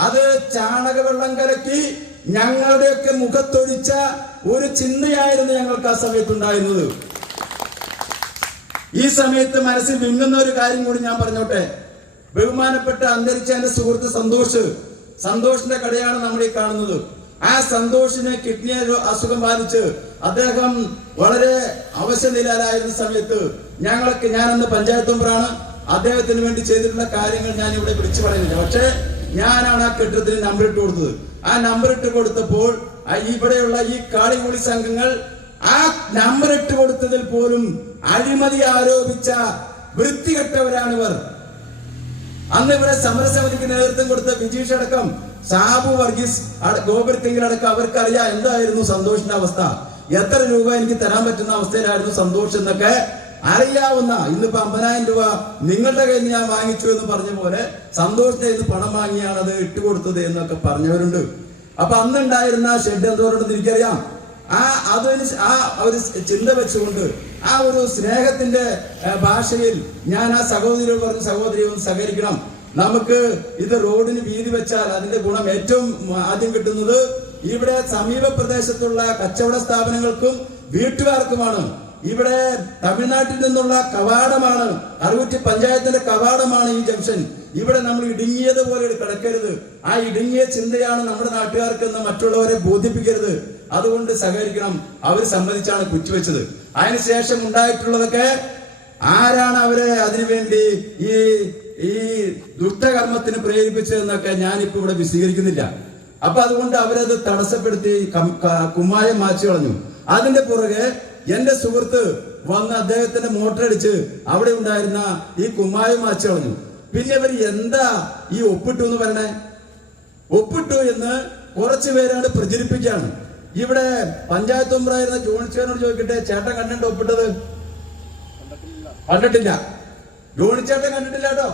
അത് ചാണകവെള്ളം കലക്കി ഞങ്ങളുടെയൊക്കെ മുഖത്തൊഴിച്ച ഒരു ചിന്തയായിരുന്നു ഞങ്ങൾക്ക് ആ സമയത്തുണ്ടായിരുന്നത്. ഈ സമയത്ത് മനസ്സിൽ വിങ്ങുന്ന ഒരു കാര്യം കൂടി ഞാൻ പറഞ്ഞോട്ടെ. ബഹുമാനപ്പെട്ട അന്തരിച്ച എന്റെ സുഹൃത്ത് സന്തോഷിന്റെ കടയാണ് നമ്മൾ ഈ കാണുന്നത്. ആ സന്തോഷിന് കിഡ്നി അസുഖം ബാധിച്ച് അദ്ദേഹം വളരെ അവശനിലയിലായിരുന്ന സമയത്ത് ഞാനന്ന് പഞ്ചായത്ത് മെമ്പറാണ്. അദ്ദേഹത്തിന് വേണ്ടി ചെയ്തിട്ടുള്ള കാര്യങ്ങൾ ഞാൻ ഇവിടെ വിളിച്ചു പറയുന്നില്ല. പക്ഷേ ഞാനാണ് ആ കെട്ടിടത്തിന് നമ്പർ ഇട്ട് കൊടുത്തത്. ആ നമ്പർ ഇട്ട് കൊടുത്തപ്പോൾ ഇവിടെയുള്ള ഈ കാളികൂളി സംഘങ്ങൾ ആ നമ്പർ ഇട്ട് കൊടുത്തതിൽ പോലും അഴിമതി ആരോപിച്ച വൃത്തികെട്ടവരാണിവർ. അന്ന് ഇവിടെ സമരസമിതിക്ക് നേതൃത്വം കൊടുത്ത വിജീഷ് അടക്കം, സാബു വർഗീസ്, ഗോപുരത്തിങ്കിലടക്കം അവർക്കറിയാം എന്തായിരുന്നു സന്തോഷിന്റെ അവസ്ഥ, എത്ര രൂപ എനിക്ക് തരാൻ പറ്റുന്ന അവസ്ഥയിലായിരുന്നു സന്തോഷ് എന്നൊക്കെ അറിയാവുന്ന. ഇന്നിപ്പോ 50,000 രൂപ നിങ്ങളുടെ കയ്യിൽ ഞാൻ വാങ്ങിച്ചു എന്ന് പറഞ്ഞ പോലെ സന്തോഷിന്റെ കയ്യിൽ പണം വാങ്ങിയാണ് അത് ഇട്ടുകൊടുത്തത് എന്നൊക്കെ പറഞ്ഞവരുണ്ട്. അപ്പൊ അന്നുണ്ടായിരുന്ന ഷെഡ് എന്തോരുണ്ടെന്ന് എനിക്കറിയാം. ആ ഒരു ചിന്ത വെച്ചുകൊണ്ട് ആ ഒരു സ്നേഹത്തിന്റെ ഭാഷയിൽ ഞാൻ ആ സഹോദരിയോട് പറഞ്ഞു, സഹോദരി ഒന്ന് സഹകരിക്കണം, നമുക്ക് ഇത് റോഡിന് വീതി വെച്ചാൽ അതിന്റെ ഗുണം ഏറ്റവും ആദ്യം കിട്ടുന്നത് ഇവിടെ സമീപ പ്രദേശത്തുള്ള കച്ചവട സ്ഥാപനങ്ങൾക്കും വീട്ടുകാർക്കുമാണ്. ഇവിടെ തമിഴ്നാട്ടിൽ നിന്നുള്ള കവാടമാണ്, അറുകുറ്റി പഞ്ചായത്തിന്റെ കവാടമാണ് ഈ ജംഗ്ഷൻ. ഇവിടെ നമ്മൾ ഇടുങ്ങിയതുപോലെ കിടക്കരുത്. ആ ഇടുങ്ങിയ ചിന്തയാണ് നമ്മുടെ നാട്ടുകാർക്കെന്ന് മറ്റുള്ളവരെ ബോധിപ്പിക്കരുത്. അതുകൊണ്ട് സഹകരിക്കണം. അവർ സമ്മതിച്ചാണ് കുറ്റിവെച്ചത്. അതിനുശേഷം ഉണ്ടായിട്ടുള്ളതൊക്കെ ആരാണ് അവരെ അതിനുവേണ്ടി ഈ ദുഷ്ടകർമ്മത്തിന് പ്രേരിപ്പിച്ചതെന്നൊക്കെ ഞാനിപ്പോ ഇവിടെ വിശദീകരിക്കുന്നില്ല. അപ്പൊ അതുകൊണ്ട് അവരത് തടസ്സപ്പെടുത്തി കുമ്മായം മാച്ചു കളഞ്ഞു. അതിന്റെ പുറകെ എന്റെ സുഹൃത്ത് വന്ന് അദ്ദേഹത്തിന്റെ മോട്ടർ അടിച്ച് അവിടെ ഉണ്ടായിരുന്ന ഈ കുമ്മായം മാച്ചു കളഞ്ഞു. പിന്നെ ഇവർ എന്താ ഈ ഒപ്പിട്ടു എന്ന് പറയണേ? ഒപ്പിട്ടു എന്ന് കുറച്ചു പേരാണ് പ്രചരിപ്പിക്കുകയാണ്. ഇവിടെ പഞ്ചായത്ത് മെമ്പറായിരുന്ന ജോണിച്ചേനോട് ചോദിക്കട്ടെ, ചേട്ടൻ കണ്ടിട്ട് ഒപ്പിട്ടത്? കണ്ടിട്ടില്ല. ജോണിച്ചേട്ടൻ കണ്ടിട്ടില്ല കേട്ടോ.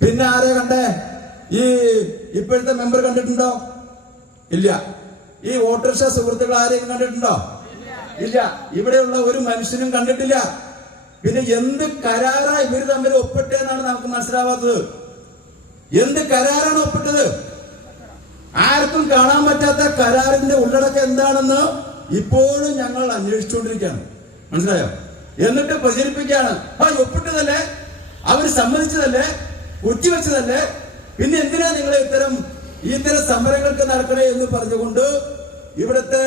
പിന്നെ ആരെ കണ്ടേ? ഈ ഇപ്പോഴത്തെ മെമ്പർ കണ്ടിട്ടുണ്ടോ? ഇല്ല. ഈ ഓട്ടോറിക്ഷ സുഹൃത്തുക്കൾ ആരെയും കണ്ടിട്ടുണ്ടോ? ഇല്ല. ഇവിടെയുള്ള ഒരു മനുഷ്യനും കണ്ടിട്ടില്ല. പിന്നെ എന്ത് കരാറാ ഇവർ തമ്മിൽ ഒപ്പിട്ടെന്നാണ് നമുക്ക് മനസ്സിലാവാത്തത്. എന്ത് കരാറാണ് ഒപ്പിട്ടത്? ആർക്കും കാണാൻ പറ്റാത്ത കരാറിന്റെ ഉള്ളടക്കം എന്താണെന്ന് ഇപ്പോഴും ഞങ്ങൾ അന്വേഷിച്ചുകൊണ്ടിരിക്കുകയാണ്. മനസ്സിലായോ? എന്നിട്ട് പ്രചരിപ്പിക്കുകയാണ്, ഒപ്പിട്ടതല്ലേ, അവര് സമ്മതിച്ചതല്ലേ, കുറ്റിവെച്ചതല്ലേ, പിന്നെ എന്തിനാ നിങ്ങൾ ഇത്തരം സമരങ്ങൾക്ക് നടക്കണേ എന്ന് പറഞ്ഞുകൊണ്ട് ഇവിടുത്തെ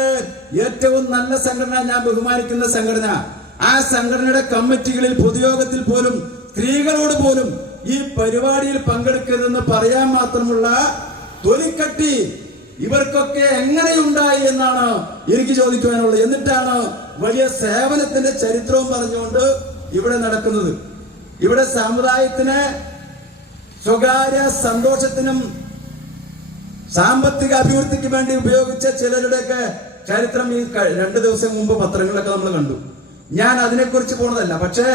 ഏറ്റവും നല്ല സംഘടന, ഞാൻ ബഹുമാനിക്കുന്ന സംഘടന, ആ സംഘടനയുടെ കമ്മിറ്റികളിൽ പൊതുയോഗത്തിൽ പോലും സ്ത്രീകളോട് പോലും ഈ പരിപാടിയിൽ പങ്കെടുക്കരുതെന്ന് പറയാൻ മാത്രമുള്ള തൊലിക്കട്ടി ഇവർക്കൊക്കെ എങ്ങനെയുണ്ടായി എന്നാണ് എനിക്ക് ചോദിക്കുവാനുള്ളത്. എന്നിട്ടാണ് വലിയ സേവനത്തിന്റെ ചരിത്രവും പറഞ്ഞുകൊണ്ട് ഇവിടെ നടക്കുന്നത്. ഇവിടെ സമുദായത്തിന് സ്വകാര്യ സന്തോഷത്തിനും സാമ്പത്തിക അഭിവൃദ്ധിക്ക് വേണ്ടി ഉപയോഗിച്ച ചിലരുടെയൊക്കെ ചരിത്രം ഈ 2 ദിവസം മുമ്പ് പത്രങ്ങളിലൊക്കെ നമ്മൾ കണ്ടു. ഞാൻ അതിനെക്കുറിച്ച് പോണതല്ല. പക്ഷേ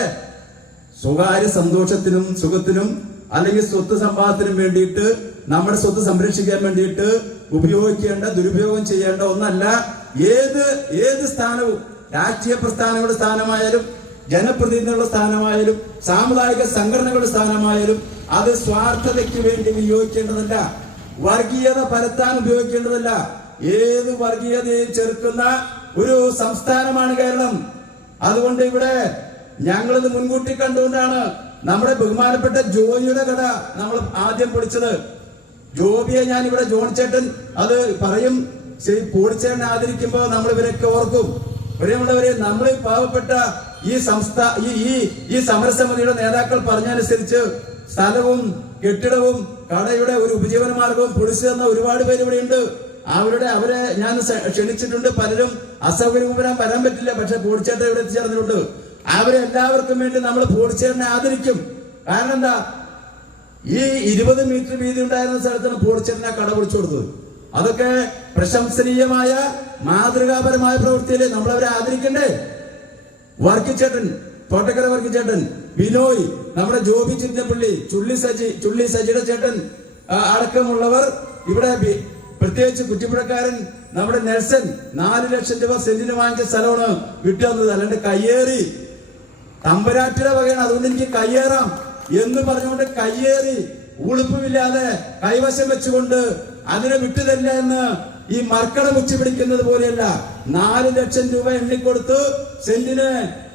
സ്വകാര്യ സന്തോഷത്തിനും സുഖത്തിനും അല്ലെങ്കിൽ സ്വത്ത് സമ്പാദത്തിനും വേണ്ടിയിട്ട് നമ്മുടെ സ്വത്ത് സംരക്ഷിക്കാൻ വേണ്ടിയിട്ട് ഉപയോഗിക്കേണ്ട, ദുരുപയോഗം ചെയ്യേണ്ട ഒന്നല്ല ഏത് സ്ഥാനവും, രാഷ്ട്രീയ പ്രസ്ഥാനങ്ങളുടെ സ്ഥാനമായാലും ജനപ്രതിനിധികളുടെ സ്ഥാനമായാലും സാമുദായിക സംഘടനകളുടെ സ്ഥാനമായാലും അത് സ്വാർത്ഥതയ്ക്ക് വേണ്ടി വിനിയോഗിക്കേണ്ടതല്ല, വർഗീയത പരത്താൻ ഉപയോഗിക്കേണ്ടതല്ല. ഏത് വർഗീയതയും ചെറുക്കുന്ന ഒരു സംസ്ഥാനമാണ് കേരളം. അതുകൊണ്ട് ഇവിടെ ഞങ്ങളിത് മുൻകൂട്ടി കണ്ടുകൊണ്ടാണ് നമ്മുടെ ബഹുമാനപ്പെട്ട ജോയിയുടെ കട നമ്മൾ ആദ്യം പൊളിച്ചത്. ജോബിയെ ഞാൻ ഇവിടെ ജോൺ ചേട്ടൻ അത് പറയും, ശരി, പോളിച്ചേട്ടനെ ആദരിക്കുമ്പോ നമ്മൾ ഇവരൊക്കെ ഓർക്കും. പ്രിയമുള്ളവരെ, നമ്മൾ പാവപ്പെട്ട ഈ സമരസമിതിയുടെ നേതാക്കൾ പറഞ്ഞനുസരിച്ച് സ്ഥലവും കെട്ടിടവും കടയുടെ ഒരു ഉപജീവന മാർഗവും പൊളിച്ചു തന്ന ഒരുപാട് പേര് ഇവിടെയുണ്ട്. അവരെ ഞാൻ ക്ഷണിച്ചിട്ടുണ്ട്. പലരും അസൗകര്യം വരാൻ പറ്റില്ല. പക്ഷെ പോളിച്ചേട്ടൻ ഇവിടെ എത്തിച്ചേർന്നിട്ടുണ്ട്. അവരെ എല്ലാവർക്കും വേണ്ടി നമ്മൾ പോളിച്ചേട്ടനെ ആദരിക്കും. കാരണം എന്താ, ഈ 20 മീറ്റർ വീതി ഉണ്ടായിരുന്ന സ്ഥലത്താണ് പോളിച്ചേട്ടനെ കട പൊളിച്ചു കൊടുത്തത്. അതൊക്കെ പ്രശംസനീയമായ മാതൃകാപരമായ പ്രവൃത്തിയില്ലേ, നമ്മളവരെ ആദരിക്കണ്ടേ? വർക്കിച്ചേട്ടൻ, തോട്ടക്കര വർക്കിച്ചേട്ടൻ, ബിനോയ്, നമ്മുടെ ജോബി ചിന്നപ്പള്ളി, ചുള്ളി സജിയുടെ ചേട്ടൻ അടക്കമുള്ളവർ ഇവിടെ, പ്രത്യേകിച്ച് കുറ്റിപ്പുഴക്കാരൻ നമ്മുടെ നെൽസൺ 4 ലക്ഷം രൂപ സെന്റിന് വാങ്ങിച്ച സ്ഥലമാണ് വിട്ടു തന്നത്. അല്ലാണ്ട് കയ്യേറി തമ്പരാറ്റിയുടെ വകയാണ്, അതുകൊണ്ട് എനിക്ക് കയ്യേറാം എന്ന് പറഞ്ഞുകൊണ്ട് കയ്യേറി ഉളുപ്പുമില്ലാതെ കൈവശം വെച്ചുകൊണ്ട് അതിനെ വിട്ടുതരില്ല എന്ന് ഈ മർക്കട മുച്ചി പിടിക്കുന്നത് പോലെയല്ല. 4 ലക്ഷം രൂപ എണ്ണിക്കൊടുത്ത് സെന്റിന്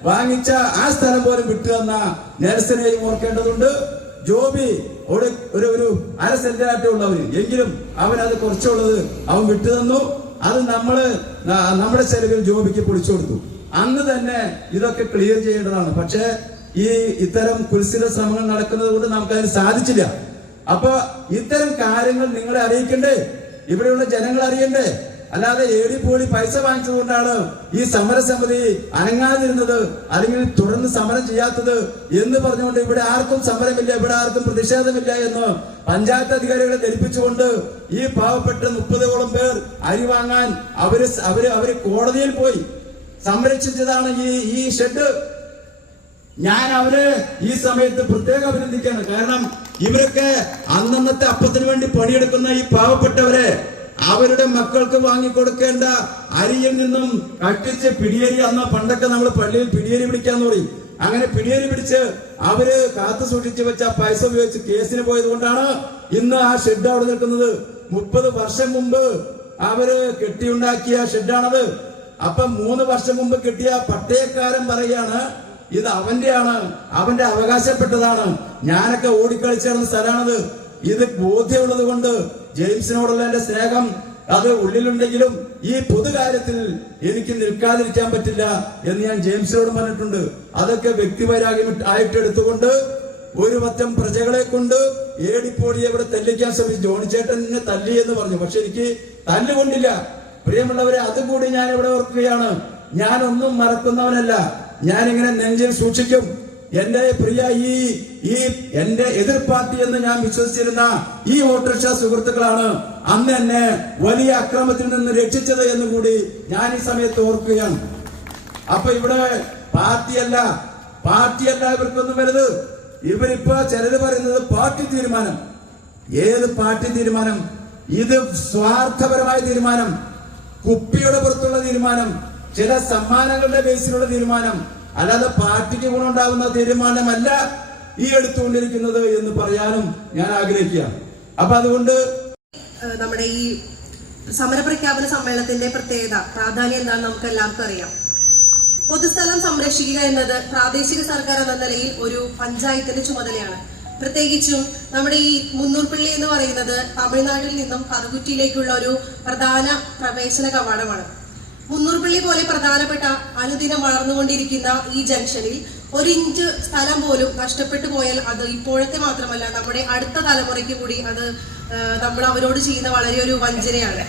വാങ്ങിച്ച ആ സ്ഥലം പോലും വിട്ടു തന്ന നെൽസനെയും ഓർക്കേണ്ടതുണ്ട്. ജോബി ഒരു 1/2 സെന്റായിട്ട് ഉള്ളവര്, എങ്കിലും അവൻ അത് കുറച്ചുള്ളത് അവൻ വിട്ടു തന്നു. അത് നമ്മുടെ ചെലവിൽ ജോബിക്ക് പൊളിച്ചു കൊടുത്തു. അന്ന് തന്നെ ഇതൊക്കെ ക്ലിയർ ചെയ്യേണ്ടതാണ്. പക്ഷേ ഈ ഇത്തരം കുൽസിത ശ്രമങ്ങൾ നടക്കുന്നത് കൊണ്ട് നമുക്കതിന് സാധിച്ചില്ല. അപ്പൊ ഇത്തരം കാര്യങ്ങൾ നിങ്ങളെ അറിയിക്കണ്ടേ, ഇവിടെയുള്ള ജനങ്ങൾ അറിയണ്ടേ? അല്ലാതെ ഏടിപ്പോടി പൈസ വാങ്ങിച്ചതുകൊണ്ടാണ് ഈ സമരസമിതി അനങ്ങാതിരുന്നത് അല്ലെങ്കിൽ തുടർന്ന് സമരം ചെയ്യാത്തത് എന്ന് പറഞ്ഞുകൊണ്ട് ഇവിടെ ആർക്കും സമരമില്ല, ഇവിടെ ആർക്കും പ്രതിഷേധമില്ല എന്ന് പഞ്ചായത്ത് അധികാരികളെ ധരിപ്പിച്ചുകൊണ്ട് ഈ പാവപ്പെട്ട 30ഓളം പേർ അരി വാങ്ങാൻ അവര് കോടതിയിൽ പോയി സംരക്ഷിച്ചതാണ് ഈ ഷെഡ്. ഞാൻ അവരെ ഈ സമയത്ത് പ്രത്യേകം അഭിനന്ദിക്കുകയാണ്. കാരണം ഇവരൊക്കെ അന്നന്നത്തെ അപ്പത്തിന് വേണ്ടി പണിയെടുക്കുന്ന ഈ പാവപ്പെട്ടവരെ അവരുടെ മക്കൾക്ക് വാങ്ങിക്കൊടുക്കേണ്ട അരിയിൽ നിന്നും കട്ടിച്ച് പിടിയേരി, അന്ന് പണ്ടൊക്കെ നമ്മൾ പള്ളിയിൽ പിടിയേരി പിടിക്കാന്ന് പറയും, അങ്ങനെ പിടിയേരി പിടിച്ച് അവര് കാത്തു സൂക്ഷിച്ചു വെച്ച പൈസ ഉപയോഗിച്ച് കേസിന് പോയത് കൊണ്ടാണ് ഇന്ന് ആ ഷെഡ് അവിടെ നിൽക്കുന്നത്. 30 വർഷം മുമ്പ് അവര് കെട്ടിയുണ്ടാക്കിയ ഷെഡാണത്. അപ്പൊ 3 വർഷം മുമ്പ് കിട്ടിയ പട്ടയക്കാരൻ പറയാണ് ഇത് അവന്റെയാണ്, അവന്റെ അവകാശപ്പെട്ടതാണ്, ഞാനൊക്കെ ഓടിക്കളിച്ചേർന്ന സ്ഥലമാണത്. ഇത് ബോധ്യമുള്ളത് കൊണ്ട് ജെയിംസിനോടുള്ള എന്റെ സ്നേഹം അത് ഉള്ളിലുണ്ടെങ്കിലും ഈ പൊതുകാര്യത്തിൽ എനിക്ക് നിൽക്കാതിരിക്കാൻ പറ്റില്ല എന്ന് ഞാൻ ജെയിംസിനോട് പറഞ്ഞിട്ടുണ്ട്. അതൊക്കെ വ്യക്തിപരാഗം ആയിട്ട് എടുത്തുകൊണ്ട് ഒരു പറ്റം പ്രജകളെ കൊണ്ട് ഏടിപ്പോടിയെ ഇവിടെ തല്ലിക്കാൻ ശ്രമിച്ചു. ജോണിച്ചേട്ടനെ തല്ലി എന്ന് പറഞ്ഞു, പക്ഷെ എനിക്ക് തല്ലുകൊണ്ടില്ല. പ്രിയമുള്ളവരെ, അതുകൂടി ഞാൻ ഇവിടെ ഓർക്കുകയാണ്. ഞാനൊന്നും മറക്കുന്നവനല്ല, ഞാനിങ്ങനെ നെഞ്ചിൽ സൂക്ഷിക്കും. എന്റെ പ്രിയ എന്റെ എതിർ പാർട്ടി എന്ന് ഞാൻ വിശ്വസിച്ചിരുന്ന ഈ ഓട്ടോറിക്ഷ സുഹൃത്തുക്കളാണ് അന്ന് എന്നെ വലിയ അക്രമത്തിൽ നിന്ന് രക്ഷിച്ചത് എന്ന് കൂടി ഞാൻ ഈ സമയത്ത് ഓർക്കുകയാണ്. അപ്പൊ ഇവിടെ പാർട്ടിയല്ല ഇവർക്കൊന്നും വലുത്. ഇവരിപ്പോ ചിലര് പറയുന്നത് പാർട്ടി തീരുമാനം. ഏത് പാർട്ടി തീരുമാനം? ഇത് സ്വാർത്ഥപരമായ തീരുമാനം, കുപ്പിയുടെ പുറത്തുള്ള തീരുമാനം, ചില സമ്മാനങ്ങളുടെ ബേസിലുള്ള തീരുമാനം, അല്ലാതെ പാർട്ടിക്ക് ഗുണമുണ്ടാകുന്ന തീരുമാനമല്ല ഈ എടുത്തുകൊണ്ടിരിക്കുന്നത് എന്ന് പറയാനും ഞാൻ ആഗ്രഹിക്കുകയാണ്. അപ്പൊ അതുകൊണ്ട് നമ്മുടെ ഈ സമരപ്രഖ്യാപന സമ്മേളനത്തിന്റെ പ്രത്യേകത, പ്രാധാന്യം എന്താണെന്ന് നമുക്ക് എല്ലാവർക്കും അറിയാം. പൊതുസ്ഥലം സംരക്ഷിക്കുക എന്നത് പ്രാദേശിക സർക്കാർ എന്ന നിലയിൽ ഒരു പഞ്ചായത്തിന്റെ ചുമതലയാണ്. പ്രത്യേകിച്ചും നമ്മുടെ ഈ മുന്നൂർപ്പള്ളി എന്ന് പറയുന്നത് തമിഴ്നാട്ടിൽ നിന്നും കറുകുറ്റിയിലേക്കുള്ള ഒരു പ്രധാന പ്രവേശന കവാടമാണ്. മുന്നൂർപ്പള്ളി പോലെ പ്രധാനപ്പെട്ട അനുദിനം വളർന്നുകൊണ്ടിരിക്കുന്ന ഈ ജംഗ്ഷനിൽ ഒരു ഇഞ്ച് സ്ഥലം പോലും നഷ്ടപ്പെട്ടു പോയാൽ അത് ഇപ്പോഴത്തെ മാത്രമല്ല നമ്മുടെ അടുത്ത തലമുറയ്ക്ക് കൂടി അത് നമ്മൾ അവരോട് ചെയ്യുന്ന വളരെ ഒരു വഞ്ചനയാണ്.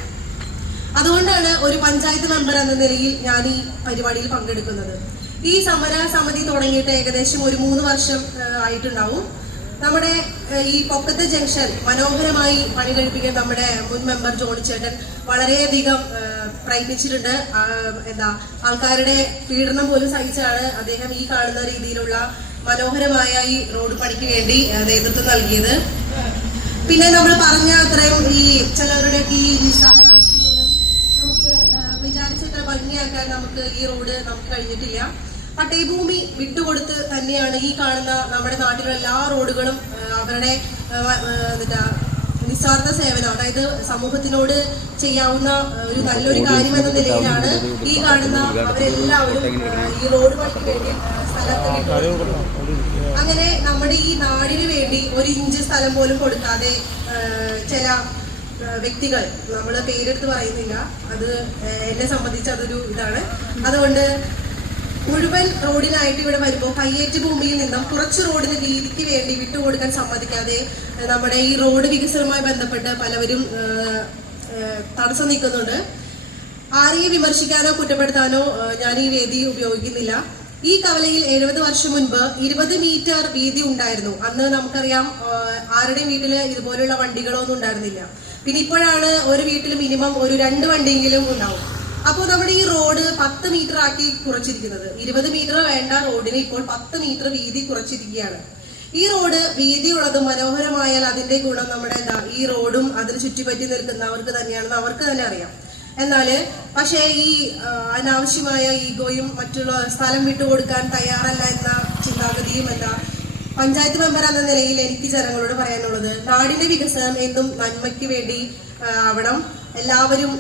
അതുകൊണ്ടാണ് ഒരു പഞ്ചായത്ത് മെമ്പർ എന്ന നിലയിൽ ഞാൻ ഈ പരിപാടിയിൽ പങ്കെടുക്കുന്നത്. ഈ സമര സമിതി തുടങ്ങിയിട്ട് ഏകദേശം ഒരു 3 വർഷം ആയിട്ടുണ്ടാവും. നമ്മുടെ ഈ പൊക്കത്തെ ജംഗ്ഷൻ മനോഹരമായി പണി കഴിപ്പിക്കാൻ നമ്മുടെ മുൻ മെമ്പർ ജോണി ചേട്ടൻ വളരെയധികം പ്രയത്നിച്ചിട്ടുണ്ട്. ആൾക്കാരുടെ പീഡനം പോലും സഹിച്ചാണ് അദ്ദേഹം ഈ കാണുന്ന രീതിയിലുള്ള മനോഹരമായ ഈ റോഡ് പണിക്ക് വേണ്ടി നേതൃത്വം നൽകിയത്. പിന്നെ നമ്മൾ പറഞ്ഞ അത്രയും ഈ ചിലവരുടെയൊക്കെ ഈ നിസ്സഹനാവസ്ഥ മൂലം നമുക്ക് വിചാരിച്ചത്ര ഭംഗിയാക്കാൻ നമുക്ക് ഈ റോഡ് നമുക്ക് കഴിഞ്ഞിട്ടില്ല. പട്ടയഭൂമി വിട്ടുകൊടുത്ത് തന്നെയാണ് ഈ കാണുന്ന നമ്മുടെ നാട്ടിലുള്ള എല്ലാ റോഡുകളും അവരുടെ നിസ്വാർത്ഥ സേവനം, അതായത് സമൂഹത്തിനോട് ചെയ്യാവുന്ന ഒരു നല്ലൊരു കാര്യം എന്ന നിലയിലാണ് ഈ കാണുന്ന അവരെല്ലാവരും ഈ റോഡ് പണിക്ക് വേണ്ടി സ്ഥലത്ത് വിട്ടുകൊടുക്കുന്നത്. അങ്ങനെ നമ്മുടെ ഈ നാടിനു വേണ്ടി 1 ഇഞ്ച് സ്ഥലം പോലും കൊടുക്കാതെ ചില വ്യക്തികൾ, നമ്മൾ പേരെടുത്ത് പറയുന്നില്ല, അത് എന്നെ സംബന്ധിച്ച് അതൊരു ഇതാണ്. അതുകൊണ്ട് മുഴുവൻ റോഡിനായിട്ട് ഇവിടെ വരുമ്പോൾ കയ്യേറ്റ ഭൂമിയിൽ നിന്നും കുറച്ച് റോഡിന് വീതിക്ക് വേണ്ടി വിട്ടുകൊടുക്കാൻ സമ്മതിക്കാതെ നമ്മുടെ ഈ റോഡ് വികസനവുമായി ബന്ധപ്പെട്ട് പലവരും തടസ്സം നീക്കുന്നുണ്ട്. ആരെയും വിമർശിക്കാനോ കുറ്റപ്പെടുത്താനോ ഞാൻ ഈ വേദി ഉപയോഗിക്കുന്നില്ല. ഈ കവലയിൽ 70 വർഷം മുൻപ് 20 മീറ്റർ വീതി ഉണ്ടായിരുന്നു. അന്ന് നമുക്കറിയാം ആരുടെയും വീട്ടില് ഇതുപോലുള്ള വണ്ടികളൊന്നും ഉണ്ടായിരുന്നില്ല. പിന്നെ ഇപ്പോഴാണ് ഒരു വീട്ടിൽ മിനിമം ഒരു 2 വണ്ടിയെങ്കിലും ഉണ്ടാവും. അപ്പോൾ നമ്മുടെ ഈ റോഡ് 10 മീറ്റർ ആക്കി കുറച്ചിരിക്കുന്നത്. 20 മീറ്റർ വേണ്ട റോഡിന് ഇപ്പോൾ 10 മീറ്റർ വീതി കുറച്ചിരിക്കുകയാണ്. ഈ റോഡ് വീതിയുള്ളതും മനോഹരമായാൽ അതിന്റെ ഗുണം നമ്മുടെ ഈ റോഡും അതിന് ചുറ്റിപ്പറ്റി നിൽക്കുന്നവർക്ക് തന്നെയാണെന്ന് അവർക്ക് തന്നെ അറിയാം. പക്ഷേ ഈ അനാവശ്യമായ ഈഗോയും മറ്റുള്ള സ്ഥലം വിട്ടുകൊടുക്കാൻ തയ്യാറല്ല എന്ന ചിന്താഗതിയും പഞ്ചായത്ത് മെമ്പർ എന്ന നിലയിൽ എനിക്ക് ജനങ്ങളോട് പറയാനുള്ളത്, നാടിന്റെ വികസനം എന്നും നന്മയ്ക്ക് വേണ്ടി ആവണം. എല്ലാവരും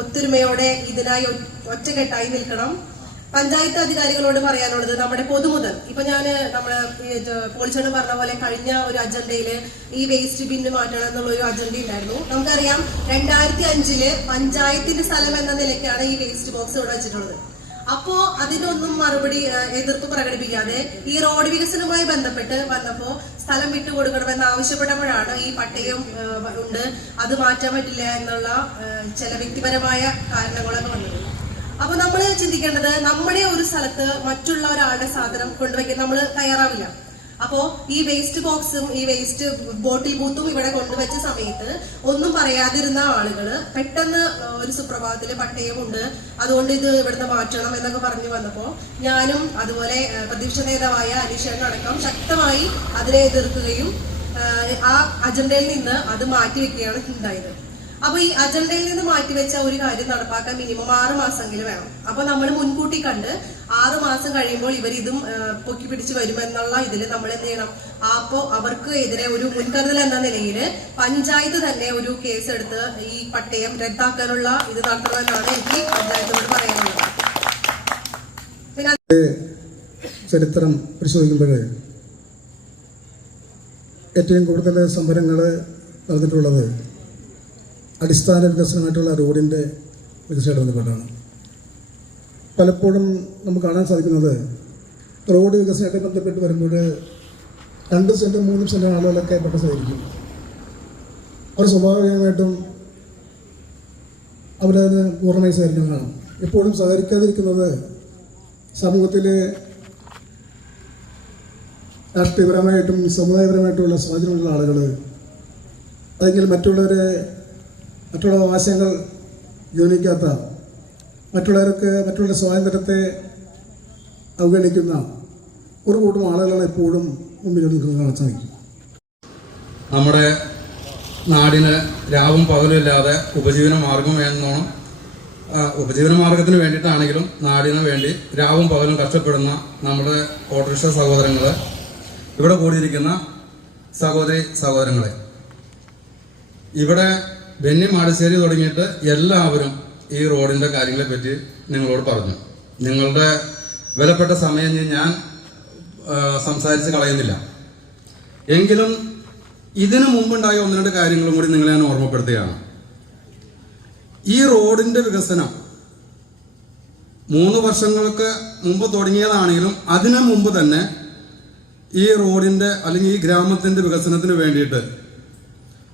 ഒത്തൊരുമയോടെ ഇതിനായി ഒറ്റക്കെട്ടായി നിൽക്കണം. പഞ്ചായത്ത് അധികാരികളോട് പറയാനുള്ളത്, നമ്മുടെ പൊതുമുതൽ, ഇപ്പൊ നമ്മുടെ പോളിച്ചേട്ടൻ പറഞ്ഞ പോലെ കഴിഞ്ഞ ഒരു അജണ്ടയില് ഈ വേസ്റ്റ് ബിന്ന് മാറ്റണം എന്നുള്ള ഒരു അജണ്ട ഉണ്ടായിരുന്നു. നമുക്കറിയാം 2005 പഞ്ചായത്തിന്റെ സ്ഥലം എന്ന നിലയ്ക്കാണ് ഈ വേസ്റ്റ് ബോക്സ് ഇവിടെ വെച്ചിട്ടുള്ളത്. അപ്പോ അതിനൊന്നും മറുപടി എതിർപ്പ് പ്രകടിപ്പിക്കാതെ ഈ റോഡ് വികസനവുമായി ബന്ധപ്പെട്ട് വന്നപ്പോ സ്ഥലം വിട്ടുകൊടുക്കണമെന്ന് ആവശ്യപ്പെട്ടപ്പോഴാണ് ഈ പട്ടയം ഉണ്ട്, അത് മാറ്റാൻ പറ്റില്ല എന്നുള്ള ചില വ്യക്തിപരമായ കാരണങ്ങളൊക്കെ വന്നത്. അപ്പൊ നമ്മൾ ചിന്തിക്കേണ്ടത്, നമ്മുടെ ഒരു സ്ഥലത്ത് മറ്റുള്ള ഒരാളുടെ സാധനം കൊണ്ടുവയ്ക്കാൻ നമ്മൾ തയ്യാറാവില്ല. അപ്പോ ഈ വേസ്റ്റ് ബോക്സും ഈ വേസ്റ്റ് ബോട്ടിൽ ബൂത്തും ഇവിടെ കൊണ്ടുവച്ച സമയത്ത് ഒന്നും പറയാതിരുന്ന ആളുകള് പെട്ടെന്ന് ഒരു സുപ്രഭാതത്തില് പട്ടയമുണ്ട്, അതുകൊണ്ട് ഇത് ഇവിടുന്ന് മാറ്റണം എന്നൊക്കെ പറഞ്ഞു വന്നപ്പോ ഞാനും അതുപോലെ പ്രതിപക്ഷ നേതാവായ അനീഷേട്ടൻ അടക്കം ശക്തമായി അതിനെ എതിർക്കുകയും ആ അജണ്ടയിൽ നിന്ന് അത് മാറ്റിവെക്കുകയാണ് ഉണ്ടായത്. അപ്പൊ ഈ അജണ്ടയിൽ നിന്ന് മാറ്റിവെച്ച ഒരു കാര്യം നടപ്പാക്കാൻ മിനിമം 6 മാസമെങ്കിലും വേണം. അപ്പൊ നമ്മൾ മുൻകൂട്ടി കണ്ട് 6 മാസം കഴിയുമ്പോൾ ഇവർ ഇതും പൊക്കി പിടിച്ച് വരുമെന്നുള്ള ഇതിൽ നമ്മൾ എന്ത് ചെയ്യണം? അപ്പോ അവർക്ക് എതിരെ ഒരു മുൻകരുതൽ എന്ന നിലയിൽ പഞ്ചായത്ത് തന്നെ ഒരു കേസ് എടുത്ത് ഈ പട്ടയം റദ്ദാക്കാനുള്ള ഇത് നടത്തണമെന്നാണ് എനിക്ക് പഞ്ചായത്തിനോട് പറയാനുള്ളത്. പിന്നെ ചരിത്രം പരിശോധിക്കുമ്പോൾ ഏറ്റവും കൂടുതൽ സമരങ്ങൾ നടന്നിട്ടുള്ളത് അടിസ്ഥാന വികസനമായിട്ടുള്ള റോഡിൻ്റെ വികസനമായിട്ട് ബന്ധപ്പെട്ടാണ്. പലപ്പോഴും നമുക്ക് കാണാൻ സാധിക്കുന്നത്, റോഡ് വികസനമായിട്ട് ബന്ധപ്പെട്ട് വരുമ്പോൾ 2 സെൻറ്റ് 3 സെൻറ്റ് ആളുകളൊക്കെ പെട്ടതായിരിക്കും. അവർ സ്വാഭാവികമായിട്ടും അവരതിന് പൂർണ്ണമായി സഹകരിക്കുന്നതാണ്. എപ്പോഴും സഹകരിക്കാതിരിക്കുന്നത് സമൂഹത്തിൽ രാഷ്ട്രീയപരമായിട്ടും സമുദായപരമായിട്ടുള്ള സ്വാധീനമുള്ള ആളുകൾ, അല്ലെങ്കിൽ മറ്റുള്ള ആശയങ്ങൾ ഗൗനിക്കാത്ത, മറ്റുള്ള സ്വാതന്ത്ര്യത്തെ അവഗണിക്കുന്ന ഒരു കൂട്ടം ആളുകളാണ് എപ്പോഴും മുമ്പിൽ നിൽക്കുന്നത് കാണാൻ സാധിക്കും. നമ്മുടെ നാടിന് രാവും പകലുമില്ലാതെ ഉപജീവന മാർഗത്തിന് വേണ്ടിയിട്ടാണെങ്കിലും നാടിന് വേണ്ടി രാവും പകലും കഷ്ടപ്പെടുന്ന നമ്മുടെ ഓട്ടോറിക്ഷ സഹോദരങ്ങൾ, ഇവിടെ കൂടിയിരിക്കുന്ന സഹോദരങ്ങളെ, ഇവിടെ ബെന്നി മാടശ്ശേരി തുടങ്ങിയിട്ട് എല്ലാവരും ഈ റോഡിന്റെ കാര്യങ്ങളെ പറ്റി നിങ്ങളോട് പറഞ്ഞു. നിങ്ങളുടെ വിലപ്പെട്ട സമയം ഞാൻ സംസാരിച്ച് കളയുന്നില്ല. എങ്കിലും ഇതിനു മുമ്പുണ്ടായ 1-2 കാര്യങ്ങളും കൂടി നിങ്ങളെ ഞാൻ ഓർമ്മപ്പെടുത്തുകയാണ്. ഈ റോഡിന്റെ വികസനം 3 വർഷങ്ങൾക്ക് മുമ്പ് തുടങ്ങിയതാണെങ്കിലും അതിനു മുമ്പ് തന്നെ ഈ റോഡിന്റെ അല്ലെങ്കിൽ ഈ ഗ്രാമത്തിന്റെ വികസനത്തിന് വേണ്ടിയിട്ട്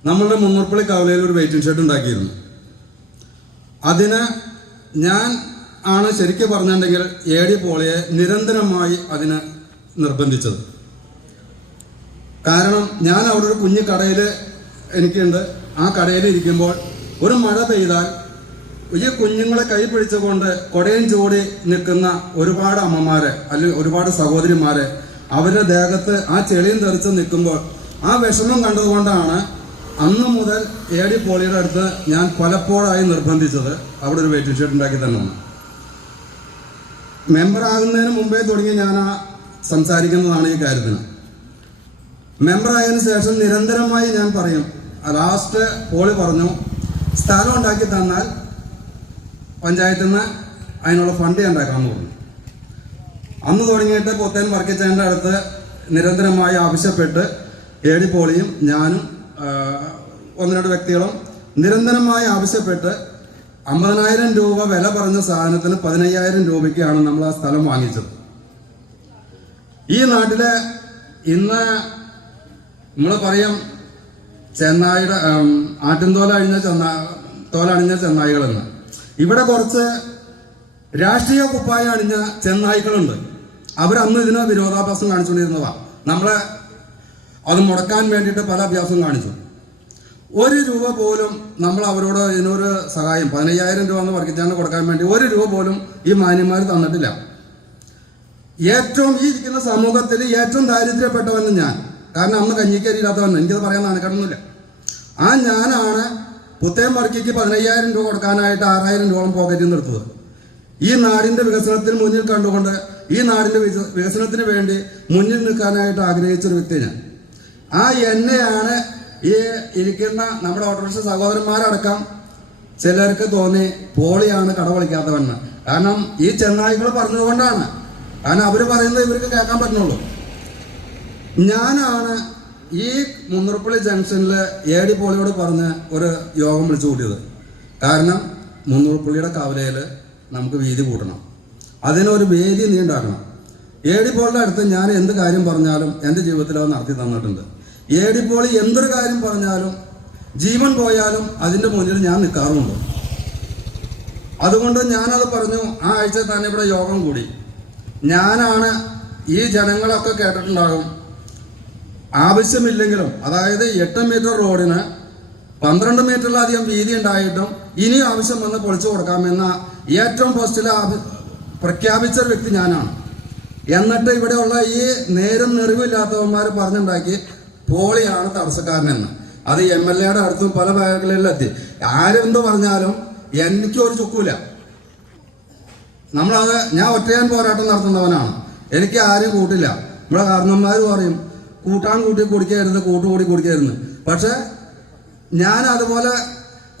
നമ്മളുടെ മുന്നൂർപ്പള്ളി കവലയിൽ ഒരു വെയിറ്റിംഗ് ഷെഡ് ഉണ്ടാക്കിയിരുന്നു. അതിന് ഞാൻ ആണ് ശരിക്കും പറഞ്ഞിട്ടുണ്ടെങ്കിൽ AD പോളിയെ നിരന്തരമായി അതിന് നിർബന്ധിച്ചത്. കാരണം ഞാൻ അവിടെ ഒരു കുഞ്ഞു കടയിൽ എനിക്കുണ്ട്. ആ കടയിൽ ഇരിക്കുമ്പോൾ ഒരു മഴ പെയ്താൽ ഈ കുഞ്ഞുങ്ങളെ കൈ പിടിച്ചുകൊണ്ട് കൊടയും ചൂടി നിൽക്കുന്ന ഒരുപാട് അമ്മമാരെ അല്ലെങ്കിൽ ഒരുപാട് സഹോദരിമാരെ അവരുടെ ദേഹത്ത് ആ ചെളിയും തെറിച്ച് നിൽക്കുമ്പോൾ ആ വിഷമം കണ്ടതുകൊണ്ടാണ് അന്ന് മുതൽ AD പോളിയുടെ അടുത്ത് ഞാൻ പലപ്പോഴായി നിർബന്ധിച്ചത് അവിടെ ഒരു വെയിറ്റിംഗ് ഷെഡ് ഉണ്ടാക്കി തന്നെ. മെമ്പറാകുന്നതിന് മുമ്പേ തുടങ്ങി ഞാൻ സംസാരിക്കുന്നതാണ് ഈ കാര്യത്തിന്. മെമ്പറായതിനു ശേഷം നിരന്തരമായി ഞാൻ പറയും. ലാസ്റ്റ് പോളി പറഞ്ഞു, സ്ഥലം ഉണ്ടാക്കി തന്നാൽ പഞ്ചായത്തിൽ നിന്ന് അതിനുള്ള ഫണ്ട് ഉണ്ടാക്കാമെന്ന് പറഞ്ഞു. അന്ന് തുടങ്ങിയിട്ട് പുത്തേൻ വർക്കിച്ചേൻ്റെ അടുത്ത് നിരന്തരമായി ആവശ്യപ്പെട്ട് AD പോളിയും ഞാനും 1-2 വ്യക്തികളും നിരന്തരമായി ആവശ്യപ്പെട്ട് 50,000 രൂപ വില പറഞ്ഞ സാധനത്തിന് 15,000 രൂപയ്ക്കാണ് നമ്മൾ ആ സ്ഥലം വാങ്ങിച്ചത്. ഈ നാട്ടിലെ ഇന്ന് നമ്മൾ പറയാം ചെന്നായിയുടെ ആട്ടിൻതോലണിഞ്ഞ ചെന്നായികളെന്ന്. ഇവിടെ കുറച്ച് രാഷ്ട്രീയ കുപ്പായം അണിഞ്ഞ ചെന്നായികളുണ്ട്. അവരന്ന് ഇതിന് വിരോധാഭാസം കാണിച്ചുകൊണ്ടിരുന്നതാണ്. നമ്മളെ അത് മുടക്കാൻ വേണ്ടിയിട്ട് പല അഭ്യാസം കാണിച്ചു. 1 രൂപ പോലും നമ്മൾ അവരോട് ഇതിനൊരു സഹായം 15,000 രൂപ എന്ന് വർക്കിച്ചാണ്ട് കൊടുക്കാൻ വേണ്ടി 1 രൂപ പോലും ഈ മാന്യന്മാർ തന്നിട്ടില്ല. ഏറ്റവും ഈ ഇരിക്കുന്ന സമൂഹത്തിൽ ഏറ്റവും ദാരിദ്ര്യപ്പെട്ടവൻ ഞാൻ. കാരണം അന്ന് കഞ്ഞിക്കരിയില്ലാത്തവൻ, എനിക്കത് പറയാൻ നടക്കണമെന്നില്ല. ആ ഞാനാണ് പുത്തേൻ വർക്കിക്ക് 15,000 രൂപ കൊടുക്കാനായിട്ട് 6,000 രൂപ പോക്കറ്റിൽ നിന്ന് എടുത്തത്. ഈ നാടിന്റെ വികസനത്തിന് മുന്നിൽ കണ്ടുകൊണ്ട് ഈ നാടിന്റെ വികസനത്തിന് വേണ്ടി മുന്നിൽ നിൽക്കാനായിട്ട് ആഗ്രഹിച്ചൊരു വ്യക്തി ഞാൻ. ആ എന്നെയാണ് ഈ ഇരിക്കുന്ന നമ്മുടെ ഓട്ടോറിക്ഷ സഹോദരന്മാരടക്കം ചിലർക്ക് തോന്നി പോളിയാണ് കട വിളിക്കാത്തവന്ന്. കാരണം ഈ ചെന്നായികൾ പറഞ്ഞതുകൊണ്ടാണ്. കാരണം അവര് പറയുന്നത് ഇവർക്ക് കേൾക്കാൻ പറ്റുന്നുള്ളൂ. ഞാനാണ് ഈ മുന്നൂർപ്പള്ളി ജംഗ്ഷനിൽ AD പോളിയോട് പറഞ്ഞ് ഒരു യോഗം വിളിച്ചു കൂട്ടിയത്. കാരണം മുന്നൂർപ്പള്ളിയുടെ കവലയിൽ നമുക്ക് വീതി കൂട്ടണം, അതിനൊരു വേദി നീ ഉണ്ടാക്കണം. AD പോളിയുടെ അടുത്ത് ഞാൻ എന്ത് കാര്യം പറഞ്ഞാലും എൻ്റെ ജീവിതത്തിൽ അത് നടത്തി തന്നിട്ടുണ്ട്. AD പോളി എന്തൊരു കാര്യം പറഞ്ഞാലും ജീവൻ പോയാലും അതിൻ്റെ മുന്നിൽ ഞാൻ നിൽക്കാറുമുണ്ട്. അതുകൊണ്ട് ഞാനത് പറഞ്ഞു. ആ ആഴ്ച തന്നെ ഇവിടെ യോഗം കൂടി. ഞാനാണ് ഈ ജനങ്ങളൊക്കെ കേട്ടിട്ടുണ്ടാകും, ആവശ്യമില്ലെങ്കിലും അതായത് 8 മീറ്റർ റോഡിന് 12 മീറ്ററിലധികം വീതി ഉണ്ടായിട്ടും ഇനി ആവശ്യം വന്ന് പൊളിച്ചു കൊടുക്കാമെന്ന ഏറ്റവും ഫസ്റ്റിൽ പ്രഖ്യാപിച്ച വ്യക്തി ഞാനാണ്. എന്നിട്ട് ഇവിടെയുള്ള ഈ നേരും നെറിവില്ലാത്തവന്മാർ പറഞ്ഞുണ്ടാക്കി പോളിയാണ് തടസ്സക്കാരനെന്ന്. അത് MLA-യുടെ അടുത്തും പല മേഖലകളിലെത്തി. ആരെന്ത് പറഞ്ഞാലും എനിക്കൊരു ചുക്കൂല. നമ്മളത് ഞാൻ ഒറ്റയാൻ പോരാട്ടം നടത്തുന്നവനാണ്. എനിക്ക് ആരും കൂട്ടില്ല. ഇവിടെ കാരണന്മാർ പറയും കൂട്ടാൻ കൂട്ടി കുടിക്കരുത്, കൂട്ടുകൂടി കുടിക്കരുത്. പക്ഷെ ഞാൻ അതുപോലെ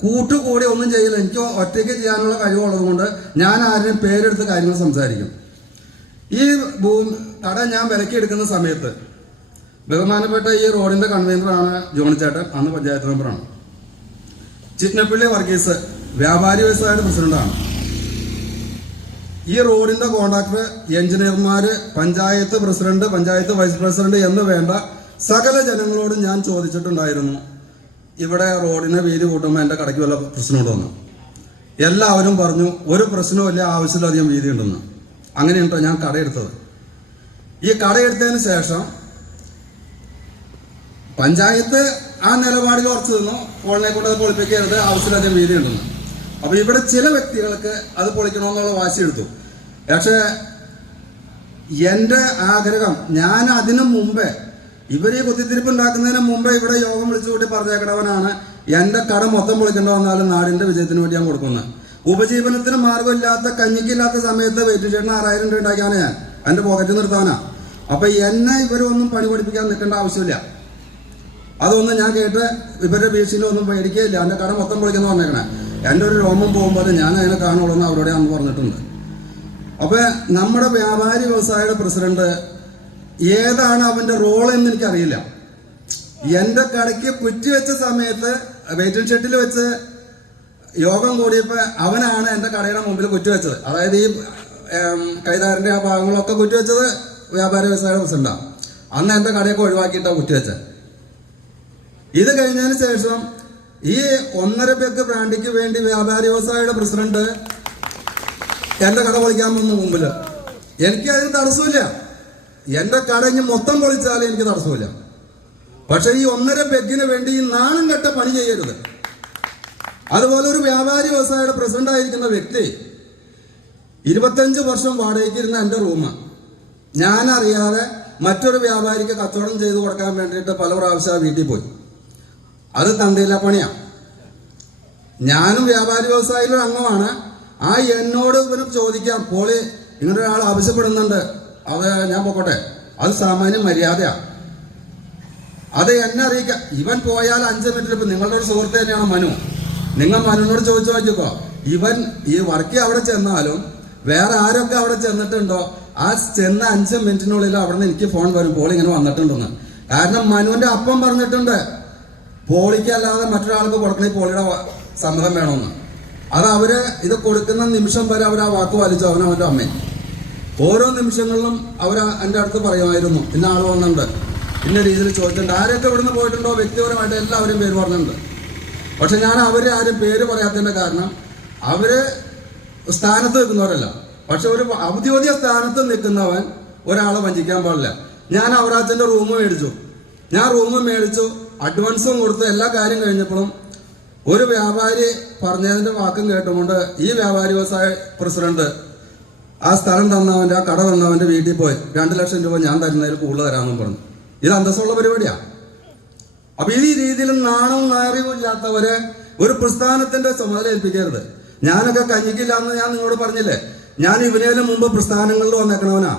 കൂട്ടുകൂടി ഒന്നും ചെയ്യില്ല. എനിക്ക് ഒറ്റയ്ക്ക് ചെയ്യാനുള്ള കഴിവുള്ളത് കൊണ്ട് ഞാൻ ആരെയും പേരെടുത്ത് കാര്യങ്ങൾ സംസാരിക്കും. ഈ കട ഞാൻ വിലക്കി എടുക്കുന്ന സമയത്ത് ബഹുമാനപ്പെട്ട ഈ റോഡിന്റെ കൺവീനറാണ് ജോണിച്ചേട്ടൻ, അന്ന് പഞ്ചായത്ത് മെമ്പറാണ്. ചിറ്റനപ്പള്ളി വർഗീസ് വ്യാപാരി വ്യവസായ പ്രസിഡന്റാണ്. ഈ റോഡിന്റെ കോൺട്രാക്ടർ, എഞ്ചിനീയർമാര്, panchayat president, panchayat vice president എന്ന് വേണ്ട സകല ജനങ്ങളോടും ഞാൻ ചോദിച്ചിട്ടുണ്ടായിരുന്നു, ഇവിടെ റോഡിനെ വീതി കൂട്ടുമ്പോൾ എൻ്റെ കടയ്ക്ക് വല്ല പ്രശ്നമുണ്ടോന്ന്. എല്ലാവരും പറഞ്ഞു ഒരു പ്രശ്നവുമില്ല, ആവശ്യത്തിലധികം വീതി ഉണ്ടെന്ന്. അങ്ങനെയുണ്ടോ ഞാൻ കടയെടുത്തത്. ഈ കടയെടുത്തതിന് ശേഷം പഞ്ചായത്ത് ആ നിലപാടിൽ ഉറച്ചു നിന്നു, ഫോണിനെ കൊണ്ട് അത് പൊളിപ്പിക്കരുത്, ആവശ്യത്തിലധികം വീതി ഉണ്ടെന്ന്. അപ്പൊ ഇവിടെ ചില വ്യക്തികൾക്ക് അത് പൊളിക്കണമെന്നുള്ള വാശിയെടുത്തു. പക്ഷെ എൻ്റെ ആഗ്രഹം, ഞാൻ അതിനു മുമ്പേ ഇവർ ഈ കുത്തിത്തിരിപ്പ് ഉണ്ടാക്കുന്നതിന് മുമ്പേ ഇവിടെ യോഗം വിളിച്ചു കൂട്ടി പറഞ്ഞേക്കണവനാണ് എൻ്റെ കട മൊത്തം പൊളിക്കേണ്ട വന്നാലും നാടിന്റെ വിജയത്തിന് വേണ്ടി ഞാൻ കൊടുക്കുന്നത്. ഉപജീവനത്തിന് മാർഗമില്ലാത്ത, കഞ്ഞിക്കില്ലാത്ത സമയത്ത് വെയിറ്റ് ഷെഡിന് 6,000 രൂപ ഉണ്ടാക്കിയാണ് ഞാൻ എൻ്റെ പോക്കറ്റിൽ നിർത്താനാ. അപ്പൊ എന്നെ ഇവരൊന്നും പണി പഠിപ്പിക്കാൻ നിൽക്കേണ്ട ആവശ്യമില്ല. അതൊന്നും ഞാൻ കേട്ട് ഇവരുടെ ഭീഷണിയിലൊന്നും പേടിക്കുകയില്ല. എൻ്റെ കട മൊത്തം പൊളിക്കുന്ന പറഞ്ഞേക്കണേ. എൻ്റെ ഒരു രോമം പോകുമ്പോൾ ഞാൻ അതിനെ കാണുള്ളൂ എന്ന് അവരോട് അന്ന് പറഞ്ഞിട്ടുണ്ട്. അപ്പൊ നമ്മുടെ വ്യാപാരി വ്യവസായയുടെ പ്രസിഡന്റ് ഏതാണ് അവന്റെ റോൾ എന്ന് എനിക്കറിയില്ല. എന്റെ കടയ്ക്ക് കുറ്റിവെച്ച സമയത്ത് വെയിറ്റിംഗ് ഷെഡിൽ വെച്ച് യോഗം കൂടിയപ്പോ അവനാണ് എന്റെ കടയുടെ മുമ്പിൽ കുറ്റിവെച്ചത്. അതായത് ഈ കൈതാരന്റെ ആ ഭാഗങ്ങളൊക്കെ കുറ്റിവെച്ചത് വ്യാപാര വ്യവസായ പ്രസിഡന്റാണ്. അന്ന് എന്റെ കടയൊക്കെ ഒഴിവാക്കിയിട്ടാണ് കുറ്റിവെച്ചത്. ഇത് കഴിഞ്ഞതിന് ശേഷം ഈ 1.5 പെഗ് ബ്രാൻഡിക്ക് വേണ്ടി വ്യാപാരി വ്യവസായിയുടെ പ്രസിഡന്റ് എന്റെ കട പൊളിക്കാൻ വന്നു മുമ്പില്. എനിക്ക് അതിന് തടസ്സമില്ല. എന്റെ കട ഇനി മൊത്തം പൊളിച്ചാലും എനിക്ക് തടസ്സമില്ല. പക്ഷെ ഈ 1.5 പെഗിന് വേണ്ടി ഈ നാണം കെട്ട പണി ചെയ്യരുത്. അതുപോലെ ഒരു വ്യാപാരി വ്യവസായിയുടെ പ്രസിഡന്റ് ആയിരിക്കുന്ന വ്യക്തി 25 വർഷം വാടകയ്ക്ക് ഇരുന്ന എന്റെ റൂം ഞാനറിയാതെ മറ്റൊരു വ്യാപാരിക്ക് കച്ചവടം ചെയ്തു കൊടുക്കാൻ വേണ്ടിയിട്ട് പല പ്രാവശ്യം വീട്ടിൽ പോയി. അത് തന്തയില്ല പണിയാണ്. ഞാനും വ്യാപാരി വ്യവസായിയുടെ അംഗമാണ്. ആ എന്നോട് ഇവന് ചോദിക്കാം, പോളി ഇങ്ങനെ ഒരാൾ ആവശ്യപ്പെടുന്നുണ്ട്, അത് ഞാൻ പോട്ടെ, അത് സാമാന്യ മര്യാദയാണ്. അത് എന്നെ അറിയിക്കാം. ഇവൻ പോയാൽ 5 മിനിറ്റിൽ, ഇപ്പൊ നിങ്ങളുടെ ഒരു സുഹൃത്ത് തന്നെയാണ് മനു, നിങ്ങൾ മനുവിനോട് ചോദിച്ചു നോക്കിക്കോ. ഇവൻ ഈ വർക്ക് അവിടെ ചെന്നാലും വേറെ ആരൊക്കെ അവിടെ ചെന്നിട്ടുണ്ടോ, ആ ചെന്ന 5 മിനിറ്റിനുള്ളിൽ അവിടെ നിന്ന് എനിക്ക് ഫോൺ വരും, പോളി ഇങ്ങനെ വന്നിട്ടുണ്ടെന്ന്. കാരണം മനുവിന്റെ അപ്പം പറഞ്ഞിട്ടുണ്ട്, പോളിക്ക് അല്ലാതെ മറ്റൊരാൾക്ക് കൊടുക്കണേ പോളിയുടെ സമ്മതം വേണമെന്ന്. അത് അവര് ഇത് കൊടുക്കുന്ന നിമിഷം വരെ അവർ ആ വാക്ക് പാലിച്ചു. അവനവന്റെ അമ്മയും ഓരോ നിമിഷങ്ങളിലും അവർ എൻ്റെ അടുത്ത് പറയുമായിരുന്നു, ഇന്ന ആൾ വന്നിട്ടുണ്ട്, ഇന്ന രീതിയിൽ ചോദിച്ചിട്ടുണ്ട്. ആരൊക്കെ ഇവിടുന്ന് പോയിട്ടുണ്ടോ വ്യക്തിപരമായിട്ട് എല്ലാവരും പേര് പറഞ്ഞിട്ടുണ്ട്. പക്ഷെ ഞാൻ അവരെ ആരും പേര് പറയാത്തതിന്റെ കാരണം അവര് സ്ഥാനത്ത് നിൽക്കുന്നവരല്ല. പക്ഷെ ഒരു ഔദ്യോഗിക സ്ഥാനത്ത് നിൽക്കുന്നവൻ ഒരാളെ വഞ്ചിക്കാൻ പാടില്ല. ഞാൻ അവരാച്ചന്റെ റൂം മേടിച്ചു. ഞാൻ റൂം മേടിച്ചു, അഡ്വാൻസും കൊടുത്ത് എല്ലാ കാര്യം കഴിഞ്ഞപ്പോഴും ഒരു വ്യാപാരി പറഞ്ഞതിന്റെ വാക്കും കേട്ടുകൊണ്ട് ഈ വ്യാപാരി വ്യവസായ പ്രസിഡന്റ് ആ സ്ഥലം തന്നവന്റെ, ആ കട തന്നവന്റെ വീട്ടിൽ പോയി 2 ലക്ഷം രൂപ ഞാൻ തരുന്നതിൽ കൂടുതൽ തരാമെന്നും പറഞ്ഞു. ഇത് അന്തസ്സുള്ള പരിപാടിയാണ്. അപ്പൊ ഈ രീതിയിൽ നാണവും നാറിവും ഇല്ലാത്തവരെ ഒരു പ്രസ്ഥാനത്തിന്റെ ചുമതല ഏൽപ്പിക്കരുത്. ഞാനൊക്കെ കഞ്ഞിക്കില്ല എന്ന് ഞാൻ നിങ്ങളോട് പറഞ്ഞില്ലേ. ഞാൻ ഇവനേലും മുമ്പ് പ്രസ്ഥാനങ്ങളിൽ വന്നേക്കണവനാ.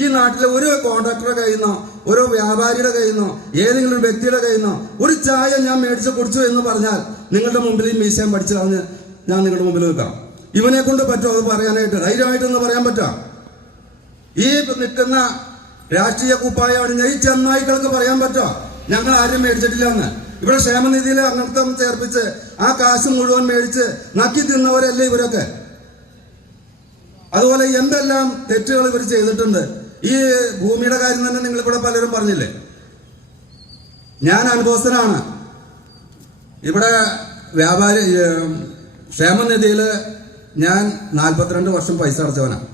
ഈ നാട്ടിലെ ഒരു കോൺട്രാക്ടറുടെ കയ്യിൽ നിന്നോ ഒരു വ്യാപാരിയുടെ കയ്യിൽ നിന്നോ ഏതെങ്കിലും ഒരു വ്യക്തിയുടെ കയ്യിൽ നിന്നോ ഒരു ചായ ഞാൻ മേടിച്ച് കുടിച്ചു എന്ന് പറഞ്ഞാൽ നിങ്ങളുടെ മുമ്പിൽ ഈ മീശയും പഠിച്ചു കളഞ്ഞ് ഞാൻ നിങ്ങളുടെ മുമ്പിൽ വെക്കാം. ഇവനെ കൊണ്ട് പറ്റുമോ അത് പറയാനായിട്ട്? ധൈര്യമായിട്ടൊന്ന് പറയാൻ പറ്റാം? ഈ നിൽക്കുന്ന രാഷ്ട്രീയ കുപ്പായ അണിഞ്ഞ ഈ ചെന്നായിക്കൾക്ക് പറയാൻ പറ്റോ ഞങ്ങൾ ആരും മേടിച്ചിട്ടില്ല എന്ന്? ഇവിടെ ക്ഷേമനിധിയിൽ അംഗത്വം ചേർപ്പിച്ച് ആ കാശ് മുഴുവൻ മേടിച്ച് നക്കി തിന്നവരല്ലേ ഇവരൊക്കെ? അതുപോലെ എന്തെല്ലാം തെറ്റുകൾ ഇവർ ചെയ്തിട്ടുണ്ട്. ഈ ഭൂമിയുടെ കാര്യം തന്നെ നിങ്ങൾ ഇവിടെ പലരും പറഞ്ഞില്ലേ. ഞാൻ അനുഭവസ്ഥനാണ്. ഇവിടെ വ്യാപാരി ക്ഷേമനിധിയിൽ ഞാൻ 42 വർഷം പൈസ അടച്ചവനാണ്.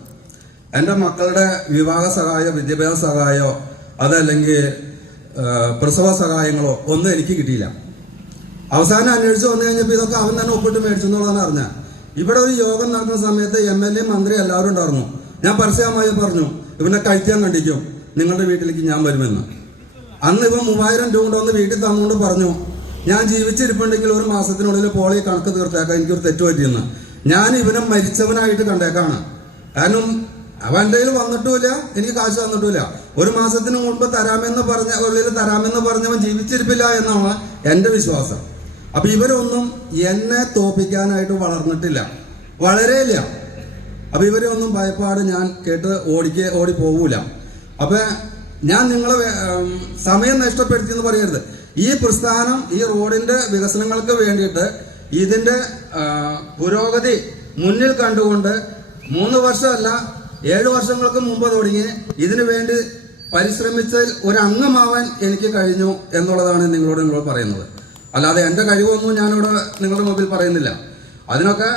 എൻ്റെ മക്കളുടെ വിവാഹ സഹായോ വിദ്യാഭ്യാസ സഹായോ അതല്ലെങ്കിൽ പ്രസവ സഹായങ്ങളോ ഒന്നും എനിക്ക് കിട്ടിയില്ല. അവസാനം അന്വേഷിച്ച് വന്നു കഴിഞ്ഞപ്പോൾ ഇതൊക്കെ അവൻ തന്നെ ഒപ്പിട്ട് മേടിച്ചു എന്നുള്ളതാണ് അറിഞ്ഞത്. ഇവിടെ ഒരു യോഗം നടക്കുന്ന സമയത്ത് MLA മന്ത്രി എല്ലാവരും ഉണ്ടായിരുന്നു. ഞാൻ പരസ്യമായി പറഞ്ഞു, ഇവനെ കഴിക്കാൻ കണ്ടിക്കും, നിങ്ങളുടെ വീട്ടിലേക്ക് ഞാൻ വരുമെന്ന്. അന്ന് ഇവൻ 3000 രൂപ കൊണ്ടുവന്ന് വീട്ടിൽ തന്നുകൊണ്ട് പറഞ്ഞു, ഞാൻ ജീവിച്ചിരിപ്പുണ്ടെങ്കിൽ 1 മാസത്തിനുള്ളിൽ പോളി കണക്ക് തീർത്തേക്കാം, എനിക്കൊരു തെറ്റ് പറ്റിയെന്ന്. ഞാൻ ഇവനെ മരിച്ചവനായിട്ട് കണ്ടേക്കാണ്. കാരണം അവൻ്റെ കയ്യിൽ വന്നിട്ടുമില്ല, എനിക്ക് കാശ് തന്നിട്ടുമില്ല. 1 മാസത്തിന് മുൻപ് തരാമെന്ന് പറഞ്ഞവൻ ജീവിച്ചിരിപ്പില്ല എന്നാണ് എൻ്റെ വിശ്വാസം. അപ്പൊ ഇവരൊന്നും എന്നെ തോപ്പിക്കാനായിട്ട് വളർന്നിട്ടില്ല, വളരെയില്ല. അപ്പൊ ഇവരൊന്നും ഭയപ്പാട് ഞാൻ കേട്ട് ഓടി പോകൂല. അപ്പൊ ഞാൻ നിങ്ങളെ സമയം നഷ്ടപ്പെടുത്തി എന്ന് പറയരുത്. ഈ പ്രസ്ഥാനം ഈ റോഡിന്റെ വികസനങ്ങൾക്ക് വേണ്ടിയിട്ട് ഇതിന്റെ പുരോഗതി മുന്നിൽ കണ്ടുകൊണ്ട് 3 വർഷമല്ല 7 വർഷങ്ങൾക്ക് മുമ്പ് തുടങ്ങി ഇതിനു വേണ്ടി പരിശ്രമിച്ചതിൽ ഒരു അംഗമാവാൻ എനിക്ക് കഴിഞ്ഞു എന്നുള്ളതാണ് നിങ്ങളോട് പറയുന്നത്. അല്ലാതെ എൻ്റെ കഴിവൊന്നും ഞാനിവിടെ നിങ്ങളുടെ മുമ്പിൽ പറയുന്നില്ല. അതിനൊക്കെ